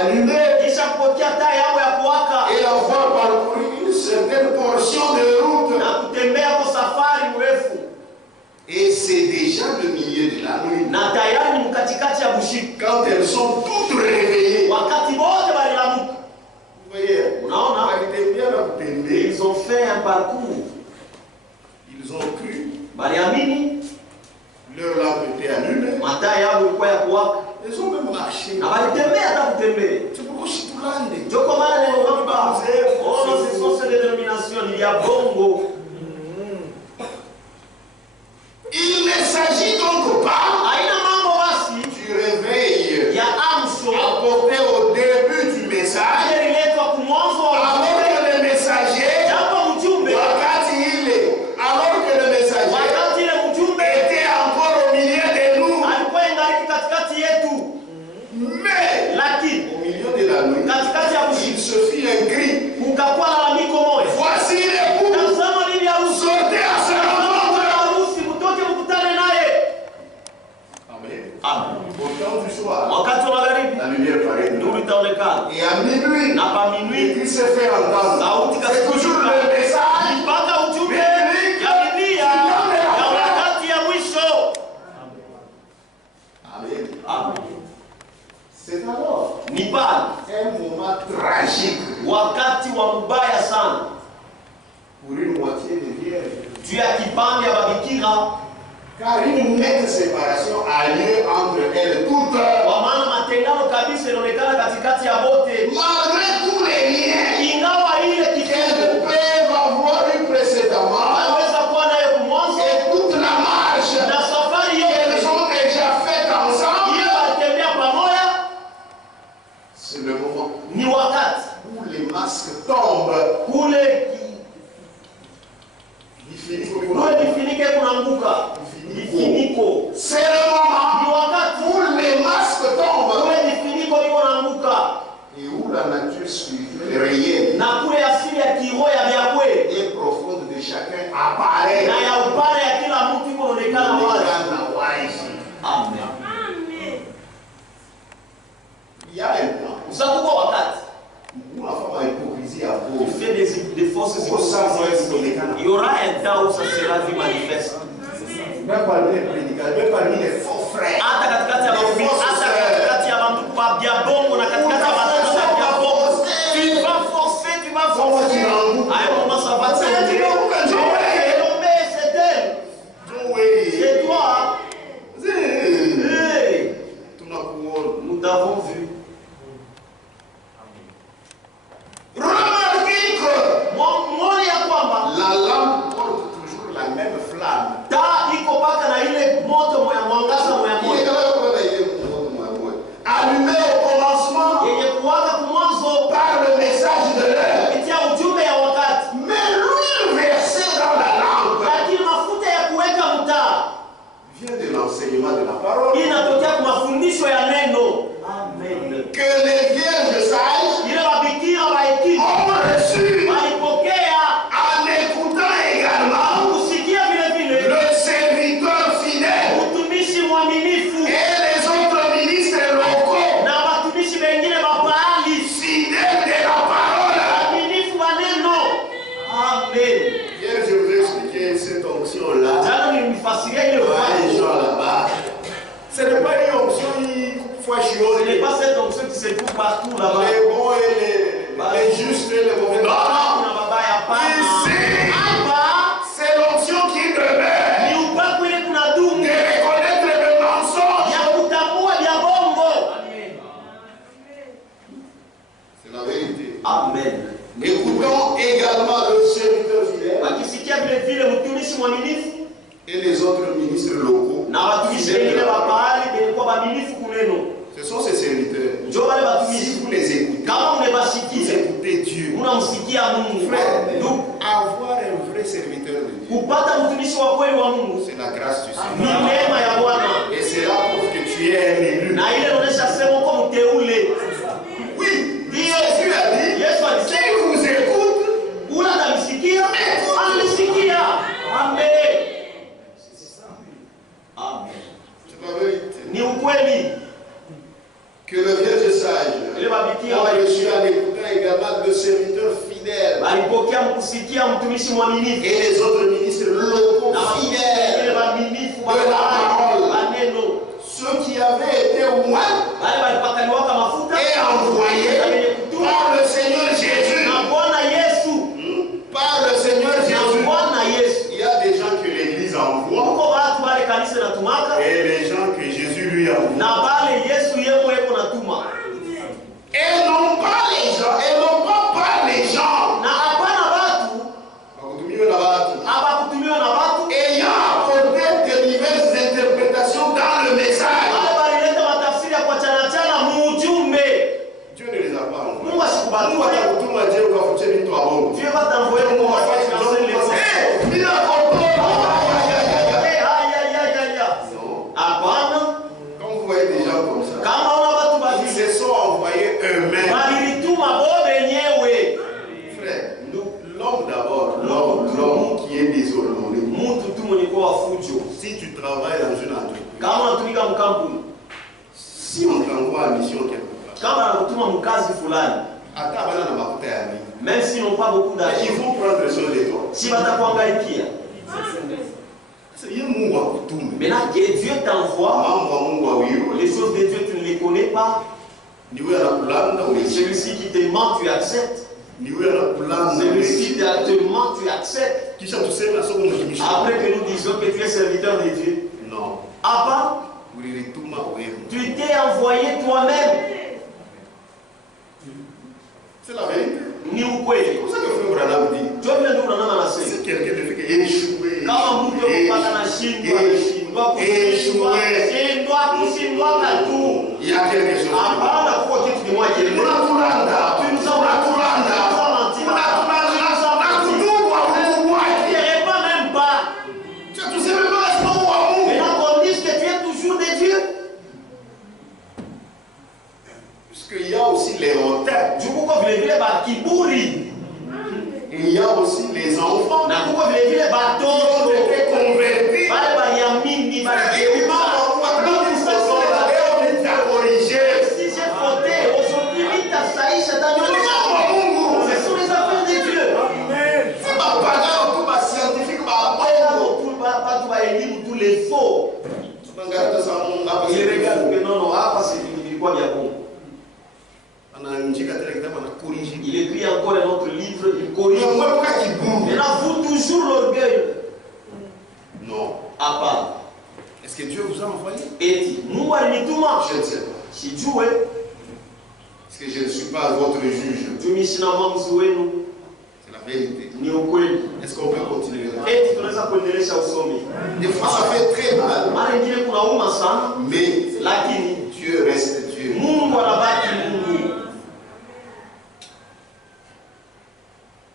allumer kisha kupokea taa yao ya kuwaka et avoir parcouru une certaine portion de route. na kutembea kwa safari mrefu, Et c'est déjà le milieu de la nuit. na tayari ni mkatikati ya bushiku, Quand elles sont toutes réveillées. wakati wote balilamuka. Vous voyez, Unaona, ils ils ont fait un parcours, Ils ont cru, baliamini, leur lampe était allumée. mataa yao ilikuwa ya kuwaka, Ils ont même marché. na balitembea hata kutembea. C'est pourquoi je suis tout là. Ndio kwa maana neno kwamba oh, ce sont ces dénominations, il y a bongo. Il ne s'agit donc pas Haina mambo basi du réveil ya amsho apporté au début du message, ile ililetwa kumwanzo wa alors que le messager, jambo mjumbe, alors que le messager wakati ile mjumbe était encore au milieu de nous, alikuwa ingaliki katikati yetu, mais lakini au milieu de la nuit, katikati ya il bushiku se fit un cri. kukakuwa lalamiko moja, Voici l'époux, tazama bibi harusi, sortez à ce rencontre. harusi, mtoke mkutane naye. Amen. Amen. Au temps du soir, Wakati wa magharibi la lumière paraît. nuru itaonekana, Et à minuit, na pa le minuit cri se fait entendre. sauti C'est toujours kasikika, le message. mpaka ujumbe ya Biblia ya wakati ya mwisho. Amen. Amen. C'est alors Ni pale un moment tragique wakati wa mbaya sana pour une moitié des vierges. juu ya kipande ya babikira, Car une nette séparation a lieu entre elles toutes. kwa maana matengano kabisa inaonekana katikati ya bote, Malgré tous les liens ingawa ile qu'elles kifungo peuvent avoir eu précédemment anaweza kuwa nayo kumwanzo et toute la marche na safari qu'elles yote ont déjà faite ensemble, ile walitembea pamoja, c'est le moment ni wakati où les masques tombent. kule Kule vifinike kunaanguka, vifiniko c'est le moment ni wakati où les masques tombent kule vifiniko iko naanguka, et où la nature spirituelle réelle na kule asili ya kiroho ya vya kweli et profonde de chacun apparaît. na ya upana ya kila mtu iko inaonekana wazi. Amen. Il y a un temps Usakuwa wakati où la femme a hypocrisie à tu beau. fais des fausses hypocrisies. Il y aura un temps où ça sera vu manifeste. Même parmi les prédicateurs, même parmi les faux frères. Hata katikati ya mafundi, hata katikati ya banduku ba bia bongo na katikati ya batoto ba bia bongo. Tu vas forcer, tu vas forcer. À un moment ça va te sentir. C'est elle. C'est toi. Hey. Nous t'avons vu. Remarquez que Mwone ya kwamba la lampe porte toujours la même flamme. taa iko paka na ile moto moya mwangaza moya moja Allumé au commencement yenye kuwaka kumwanzo par le message de l'heure. kupitia ujumbe ya wakati, Mais l'huile versée dans la lampe lakini mafuta ya kuweka mtaa vient de l'enseignement de la parole. inatokea kwa mafundisho ya neno. Amen. Que les vierges sages Ile mabikira wa hekima ont reçu walipokea en écoutant également kusikia vile vile le serviteur fidèle utumishi mwaminifu et les autres ministres locaux na watumishi wengine wa pahali fidèles de la parole. waaminifu wa neno. Amen. Hier, je vous ai expliqué cette onction-là. Jana nilimfasiria ile Les upande. gens là-bas. Ce n'est pas une onction fois Ce n'est chiot. pas cette onction qui se trouve partout là-bas. Les bons et les justes et les mauvais. Non, non. Kuna mabaya hapana. Ici, Hapa c'est l'onction qui demeure. ni upako ile kuna dumu De reconnaître le mensonge. ya kutambua vya bongo. C'est la vérité. Amen. Écoutons également le serviteur fidèle Wakisikia vile vile mtumishi mwaminifu et les autres ministres locaux. na watumishi wengine wa pahali walikuwa waaminifu kuneno. Ce sont ces serviteurs. Njoo wale Si watumishi vous les écoutez, kama vous mmebasikia écoutez Dieu. unamsikia Mungu. Frère, Ndugu, avoir un vrai serviteur de Dieu, kupata mtumishi wa kweli wa Mungu c'est la grâce du ni Seigneur. neema ya Bwana, Et c'est là pour que tu es un élu. na ile inaonyesha sema uko mteule. Oui, Ndio Jésus a dit, Yesu alisema qui vous écoute, ula atamsikia, anisikia. Amen. Amen. c'est la vérité. Ni ukweli Que le vierge sage ile mabikira walipokea mkusikia mtumishi mwaminifu. Et les autres ministres le confirment Na waaminifu wa de la parole. maneno. Ceux qui avaient été oints Wale walipakaliwaka mafuta et envoyés na wenye kutuma par le Seigneur Jésus. na Bwana Yesu. Par le Seigneur Na Jésus. Bwana Yesu. Il y a des gens que l'Église envoie Kuko watu wale kanisa natumaka et les gens que Jésus lui envoie. na bale Yesu yeye yeko natuma. Et non pas les gens, et non pas par les gens. Na hapana watu Bakutumiwe na watu. abakutumiwa na watu Ayant apporté de diverses interprétations dans le message. wale walileta matafsiri ya kwa chana chana muujumbe. Dieu ne les a pas envoyés. Mungu asikubali. Mungu atakutuma je ukafuche vitu abongo. Dieu va t'envoyer pour faire chancer les gens. Il a compris. Hapana, Quand vous voyez des gens comme ça, kama una watu ils bavile se sont envoyés eux-mêmes. walilituma bo wenyewe. Frère, l'homme d'abord, l'homme qui est désordonné. Mtu tu mwenye kuwa fujo. Si tu travailles dans une entreprise, Kama unatumika mkampuni, si on t'envoie en mission quelque part, kama anakutuma mkazi fulani, hata bana na makuta ya nini, même si n'ont pas beaucoup ils d'argent, vont prendre soin de toi. si watakuangaikia. C'est Mungu akutume. Maintenant que Dieu t'envoie, Mambo wa Mungu awiyo. les choses de Dieu tu ne les connais pas. Ni wewe anakulanda ulisi. Celui-ci qui te ment, tu acceptes. Ni wewe anakulanda Celui-ci ulisi. te ment, tu acceptes. Kisha tuseme soko mtumishi. Après que nous disions que tu es serviteur de Dieu. Non. Abba, Ulituma wewe. tu t'es envoyé toi-même. C'est la vérité. Ni C'est ukweli. pour ça que Frère Branham dit. Tu as bien dit Branham anasema. Si quelqu'un te fait que échouer. Kama mtu kupata na shindwa, shindwa kushindwa tu. Il y a quelque chose. Hapana kuko kitu kimoja kile. Unakulanda. Unakulanda. Unakutumwa Tu ne pas même pas. tu sais même pas ce qu'on voit où. Maintenant qu'on dise que tu es toujours de Dieu. Puisqu'il y a aussi les hautains. Du coup, vile vile ba kiburi. Il y a aussi les enfants. Na kuko vile vile ba Qui ont toto. été convertis. Bale ba yamini ba si j'ai fauté, aujourd'hui vite à saïcha ta Mungu. ce sont les affaires de Dieu. C'est pas pagano tout ba scientifique ba Pas tout elimu tous les faux. Bangarata sa Mungu hapa Il regarde c'est que non, non, hapa c'est ilikuwa vya Mungu. anaandika tena kitabu na corrige. Il écrit encore un autre livre, il corrige. Ni mwa kwa kiburi. Maintenant, vous toujours l'orgueil. Non. À part. Est-ce que Dieu vous a envoyé? Et Mungu alinituma. Je ne sais pas. Sijue. Parce que je ne suis pas votre juge. Tumishi na maamuzi wenu C'est la vérité. ni ukweli. Est-ce qu'on peut continuer là? Eti tunaweza kuendelesha usomi. Des fois ça fait très mal. Mara nyingine kunauma sana, Mais lakini Dieu reste Dieu. Mungu anabaki Mungu.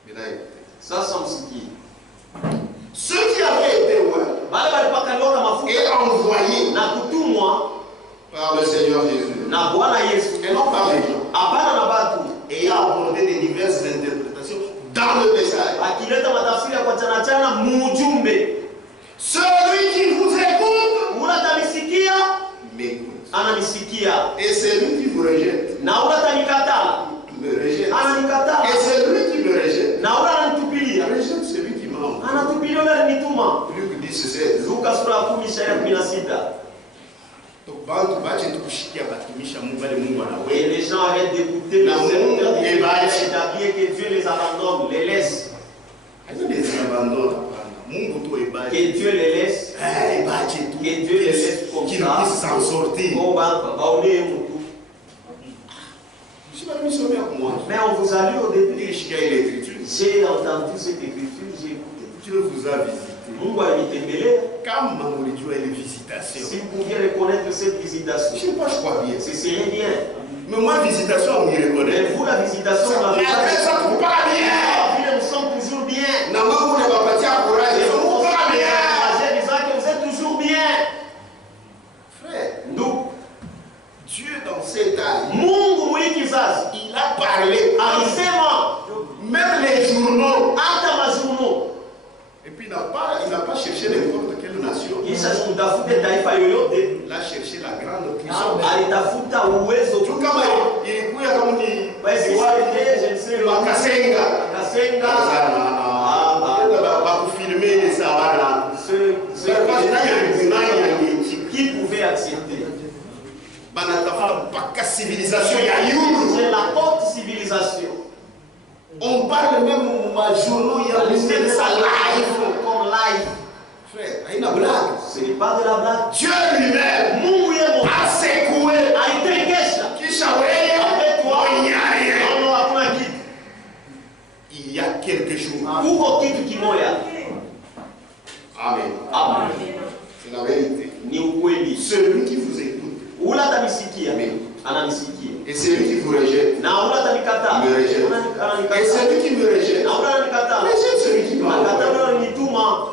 Médaille. Sasa msikie. Ceux qui avaient été Wale walipakaliwa mafuta et envoyés na kutumwa par le Seigneur Jésus. na Bwana Yesu. Et non par les gens. Hapana na batu. Ayant apporté des diverses interprétations dans le message. Akileta matafsiri ya kwa chana chana muujumbe. Celui qui vous écoute Unatanisikia? m'écoute. Ananisikia. Et celui qui vous rejette Na unatanikataa? me rejette. Ananikataa. Et celui qui me rejette Na unanitupilia? rejette celui qui m'a envoyé. Anatupilia yule alinituma. Luc 10:16. Luka sura ya 10:16. Donc bantu bache tukushikia batumisha Mungu ale Mungu Et anawe. les gens arrêtent d'écouter les serviteurs de Dieu, d'établir que Dieu les abandonne, les laisse. Ayo les abandonne hapana. Mungu tu ebache. Que Dieu les laisse. Ebache tu. Que Dieu les laisse comme Qu'il ça. puisse s'en sortir. Bon, baone mutu. Je sais pas mis sommet avec moi. Mais on vous a lu au début. Ishika l'écriture. J'ai entendu cette écriture, j'ai écouté. Dieu vous a visité. Mungu alinitembelea. Kama mlijua ile visitation. Si vous pouviez reconnaître cette Je visitation, sais pas, je crois bien. ce serait bien. Mais moi, visitation, on m'y Mais reconnaît. vous, la visitation, Ça, on l'a mais après, ça ne trouve pas bien. nous sommes toujours bien. Na Mungu ne va pas dire courage. Et Ça ne vous, trouve pas bien. disant que vous êtes toujours bien. Frère, Nous, Dieu dans cet âge, Mungu mwili kizazi il a parlé. alisema Même les journaux. hata mazuno Et puis il n'a pas cherché n'importe quelle nation. kisha kutafute taifa yoyote, Il a cherché la grande puissance. alitafuta uwezo Tu kama ilikuwa kama ni Basi, je ne sais, Makasenga. Kasenga comme live. Ce n'est pas de la blague. Dieu lui-même Mungu yeye a secoué aitengesha. kisha wewe mwenyewe. Il y a quelque chose. Kuko kitu kimoya. Amen. Amen. C'est la vérité. Ni ukweli. Celui qui vous écoute, Ula atanisikia. Amen. Ananisikia. Et celui qui vous rejette, Na ula atanikataa. me rejette. Et Ananikataa. celui qui me rejette, Na ula ananikataa. rejette celui qui m'a Nakataa envoyé. ula alinituma.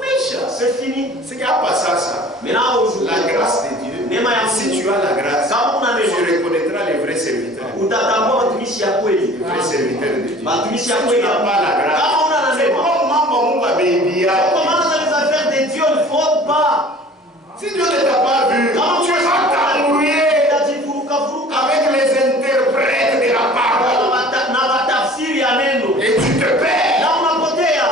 C'est fini. C'est qu'il n'y a pas ça. Maintenant aujourd'hui, La grâce de Dieu. neema ya Si Mungu. tu as la grâce, Kama una tu neema, reconnaîtras les vrais serviteurs. utatambua watumishi ya kweli. Les vrais serviteurs de Dieu. Watumishi ya Si tu kweli. n'as pas la grâce, Kama una na c'est neema. comme maman Mungu baby. Kwa maana dans les affaires de Dieu, il ne faut pas. Si Dieu ne t'a pas vu, tu vas t'embrouiller avec les interprètes de la parole. Na watafsiri ya neno. Et tu te perds. Na unapotea.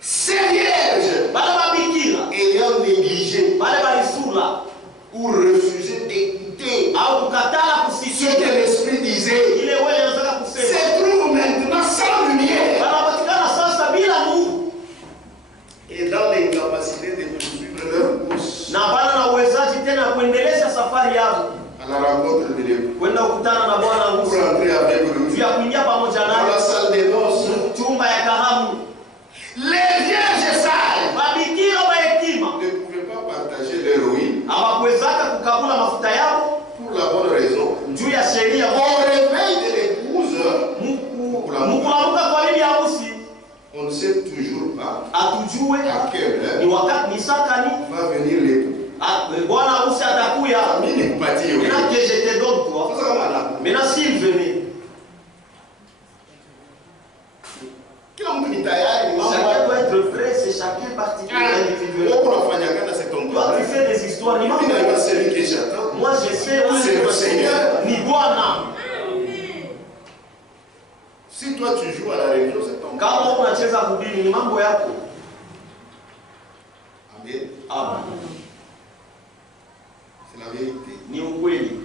Ces vierges Bale babikira. ayant négligé Bale balisula. ou refusé d'écouter Au kukatala ce kusikia. que l'Esprit disait, Ile wewe unataka kusema. se trouvent maintenant sans lumière Wanapatikana sasa bila Mungu. et dans l'incapacité de poursuivre leur course Na bana na uwezaji tena kuendelesha safari yao. à la rencontre de l'époux. Kwenda kukutana na Bwana Pour Mungu. entrer avec lui Juu ya kuingia pamoja dans naye. la salle des noces. Chumba ya kahamu. Les vierges sages Babikira wa hekima. ne pouvaient pas partager leur huile Hawakuwezaka kukabula mafuta yao pour la bonne raison. juu ya sheria. Au réveil de l'épouse, Mkulamuka kwa bibi harusi on ne sait toujours pas atujue à quelle ni heure wakati ni sakani va venir l'époux. bwana harusi atakuya. Mimi nikupatie wewe. Maintenant que je te donne toi, Sasa kama na maintenant s'il venait, kila mtu ni tayari ni mambo chacun yake. doit être prêt, c'est chacun particulier, individuel. Wewe unafanya kana c'est ton Toi tu problème. fais des histoires, ni Mimi mambo. naona celui que j'attends. Moi je sais où C'est le Seigneur. ni Bwana. Si toi tu joues à la religion, c'est ton problème. Kama unacheza kudini ni mambo yako. Amen. Amen. C'est la vérité. Ni ukweli.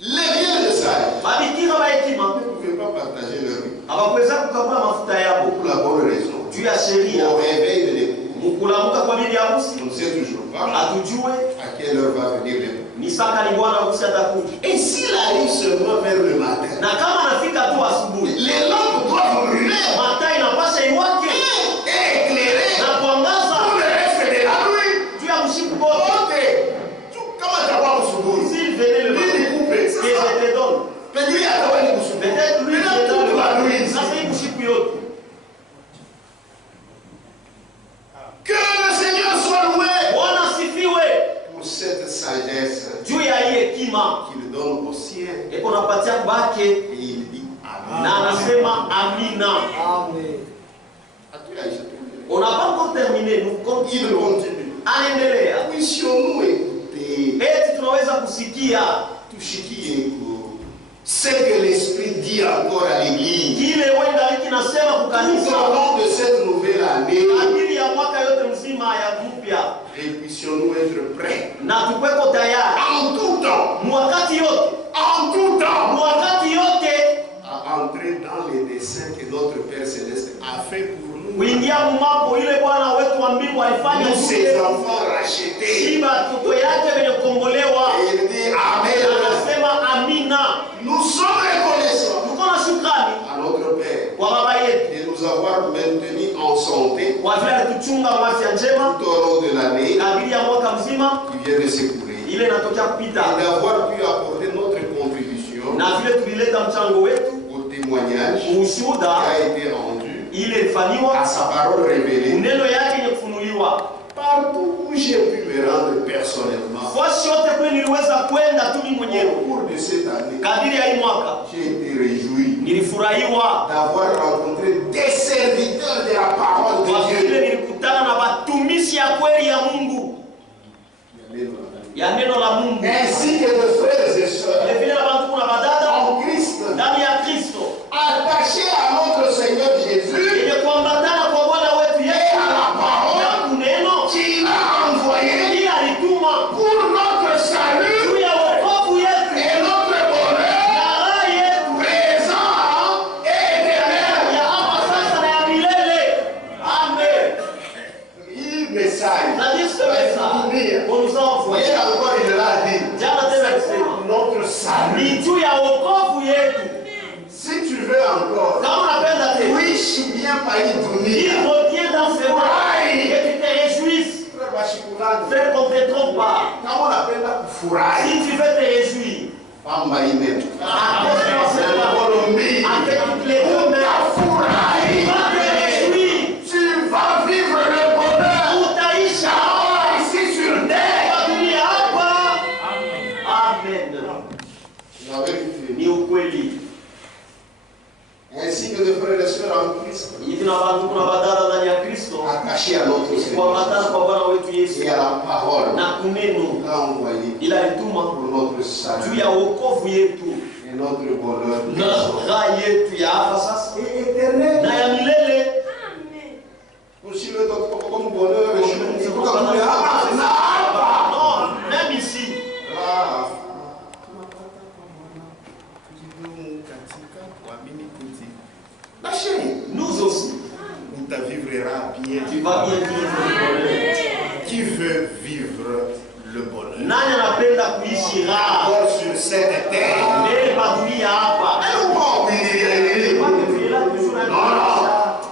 Les vierges sages Babikira wa hekima ne pouvaient pas partager leur vie hawakuweza kukabula mafuta yao pour la bonne raison. juu ya sheria. Au réveil de l'époux, Mkulamuka kwa bibi harusi on ne sait toujours pas atujue à quelle heure va venir l'époux. ni saka ni bwana harusi atakuja. Et s'il arrive seulement vers le matin, Na kama anafika tu asubuhi, les lampes doivent brûler mataa inapasha iwake et éclairer na kuangaza tout le reste de la nuit. juu ya mshiku bote. Ok. Kama takuwa msubuhi. S'il venait le matin, Nini kupe? que je te donne, Pengine atakuwa ni kusubuhi. peut-être lui Bila viendra le toute la matin. nuit. Sasa hii mshiku yote. Que le Seigneur soit loué Bwana asifiwe pour cette sagesse juu ya hii hekima qu'il donne au ciel. eko napatia kwake, Et il dit Amen. na anasema amina. As-tu Aïcha? On n'a pas encore terminé, nous Il continuons. continue. Anaendelea. Puissions-nous écouter Eti tunaweza kusikia tushikie ce que l'Esprit dit encore à l'Église. kile wenda hiki nasema Tout au kukanisa long de cette nouvelle année, ajili ya mwaka yote mzima ya mpya, et puissions-nous être prêts na tukweko tayari en tout temps, mwakati yote, en tout temps, mwakati yote à entrer dans les desseins que notre Père Céleste a fait pour nous. kuingia mumambo ile Bwana wetu wa mbingu alifanya Nous, ses kule enfants rachetés. shiba toto yake venye kukombolewa. Et il dit Amen. Anasema amina. Nous sommes reconnaissants Tuko na shukrani à notre Père kwa baba yetu de nous avoir maintenus en santé kwa vile alituchunga mwafya njema tout au long de l'année kabili ya mwaka mzima qui vient de s'écouler. ile inatokea kupita, Et d'avoir pu apporter notre contribution na vile tulileta mchango wetu au témoignage qui ushuhuda a été rendu ile ilifanywa à sa parole révélée. neno yake yenye kufunuliwa. Partout où j'ai pu me rendre personnellement Fasi yote kule niliweza kwenda tu mimi au mwenyewe cours de cette année, kadiri ya hii mwaka, j'ai été réjoui nilifurahiwa d'avoir rencontré des serviteurs de la parole kwa de vile Dieu. nilikutana na watumishi ya kweli ya Mungu, ya neno la Mungu, Ainsi que de frères et sœurs vile vile na bandugu na badada en Christ, ndani ya Kristo attachés à notre Seigneur Jésus yenye kuambatana kwa Bwana wetu et Yesu à la parole na kuneno qu'il a envoyé ili alituma pour notre salut revient dans ce monde et tu te réjouisses. Frère, qu'on ne te trompe pas. Si tu veux te réjouir, à cause de cette parole, avec toutes les deux mains, tu vas te réjouir. Tu vas vivre le bonheur Utaisha ici sur terre. Amen. La vérité. Ni ukweli. Ainsi que les frères et sœurs en Christ, Hivi na bantu kuna badala ndani ya Kristo attachés à notre kuambatana Seigneur kwa Bwana wetu Yesu et à la parole na kuneno qu'a envoyé ila alituma pour notre juu salut ya wokovu yetu et notre bonheur na raha yetu ya hapa sasa et éternel. na ya milele. Aussi le docteur comme bonheur et c'est pourquoi vous voulez Non, même ici. Nous aussi, Tu vivras bien. tu vas bien vivre le bonheur. Qui veut vivre le bonheur? Nani anapenda kuishi raha Encore sur cette terre. mbele pa dunia hapa? Non, non.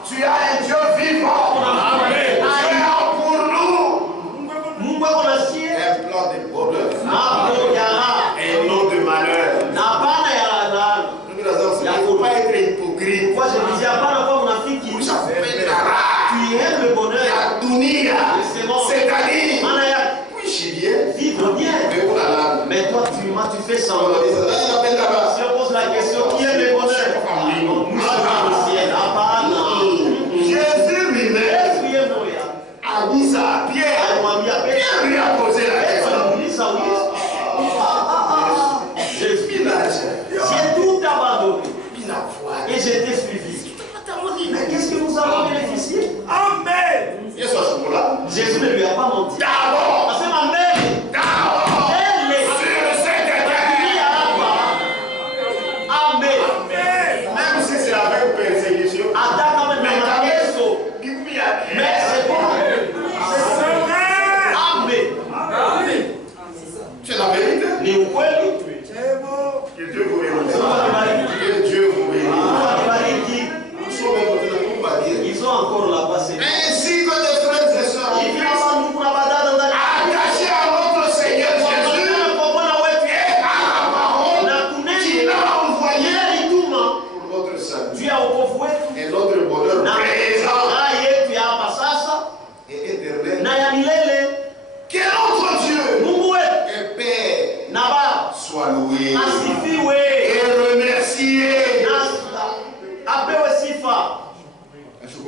Tu as un Dieu vivant. Tu as pour nous Mungu ako na sie un plan de bonheur mambo ya raha et non de malheur. na hapana ya laana. Il ne faut pas être hypocrite. Kwa je disais hapana kwa unafiki. Vous appelez la race. Tu aimes le bonheur. La dunia. C'est-à-dire, Maana ya oui, je suis bien. vivre bien. Mais on a l'âme. Mais toi tu fais On semblant. dit ça. Là, il appelle là-bas. Si on pose la question qui aime le bonheur? Nous sommes le ciel. Hapana. Jésus lui-même Yesu yeye moya. a dit ça à Pierre. Alimwambia Petro. Pierre lui a posé la Petro question. alimuuliza oui. Jésus. Village. J'ai tout abandonné Il a foi. et j'ai été suivi. Mais qu'est-ce que nous avons bénéficié? Amen. Et ce là Jésus ne lui a pas menti. d'abord, Parce que ma mère, d'abord, elle est sur cette terre. Amen. Même si c'est avec persécution. Hata kama ni mateso, Give me a mais c'est bon. Amen. C'est la vérité. Ni ukweli. Que Dieu vous bénisse. Mungu atubariki. Que Dieu vous bénisse. Mungu atubariki. Nous sommes maintenant, on va dire. Ils ont encore la passé. Ainsi que les frères et sœurs en Hivi Christ, hapa ndugu na badada ndani attachés à notre Seigneur Jésus kwa Bwana wetu et à la parole na qu'il kunena a envoyé yeye alituma pour notre salut juu ya wokovu wetu et notre bonheur na présent raha yetu ya hapa sasa et éternel. na ya milele. Que notre Dieu Mungu wetu et Père na Baba soit loué asifiwe et remercié na apewe sifa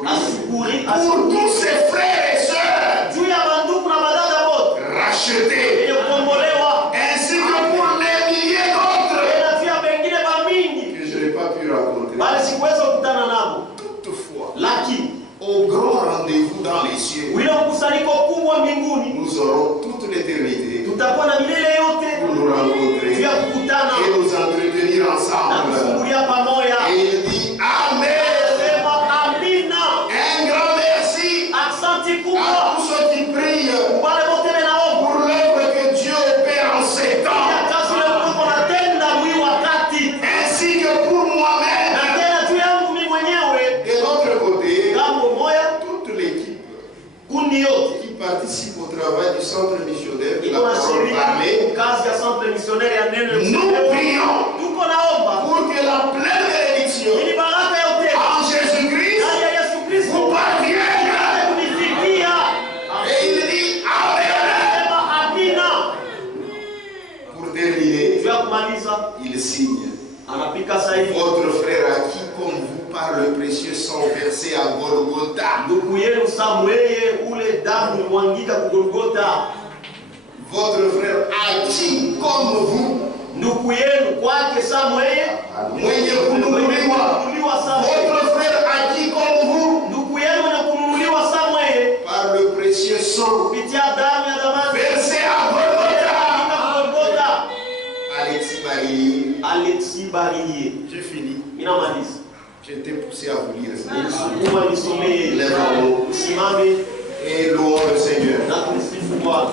ashukuri pour tous ses frères et sœurs juu ya bandugu na badada wote rachetés, wenye kukombolewa ainsi que pour les milliers d'autres na juu ya bengine bamingi que je n'ai pas pu rencontrer. bali sikuweza kukutana nabo, Toutefois, lakini au grand rendez-vous dans les cieux, ule mkusanyiko kubwa mbinguni nous aurons toute l'éternité tutakuwa na milele yote pour nous rencontrer juu ya kukutana et nous entretenir na ensemble. kufungulia pamoja. Et il dit Amen. Sema amina. Un grand merci Aksanti à kubwa tous ceux qui prient wale wote naomba pour l'œuvre que Dieu opère en ces ya temps, kazi ile Mungu anatenda mwi wakati ainsi que pour na moi-même. tena juu yangu mimi mwenyewe De l'autre côté, gambo moya toute l'équipe kundi yote qui participe au travail du centre missionnaire de la iko na parole shirika parlée, kazi ya centre missionnaire ya neno la nous Mungu. prions Tuko naomba pour que la pleine bénédiction ili baraka yote en Jésus-Christ ndani ya Yesu Kristo vous parvienne. kunifikia. Et il dit Amen. Sema amina. Pour terminer, Juu ya kumaliza il signe anapika sahihi votre frère à qui, comme vous, par le précieux sang versé à Golgotha, ndugu yenu Samueli ule damu ilimwangika kugolgota. votre frère à qui, comme vous, Ndugu yenu kwake Samueli mwenye kununuliwa, Samueli, votre frère à qui, comme vous, ndugu yenu mwenye kununuliwa Samueli par le précieux sang kupitia damu ya dhamani versé à Golgotha, Golgotha. Alexis Barili. Alexis Barillier. J'ai fini. Minamaliza. J'étais poussé à vous lire ça. Nilisukuma nisomee. Lève-nous Simame et louons le Seigneur. na kumsifu Bwana.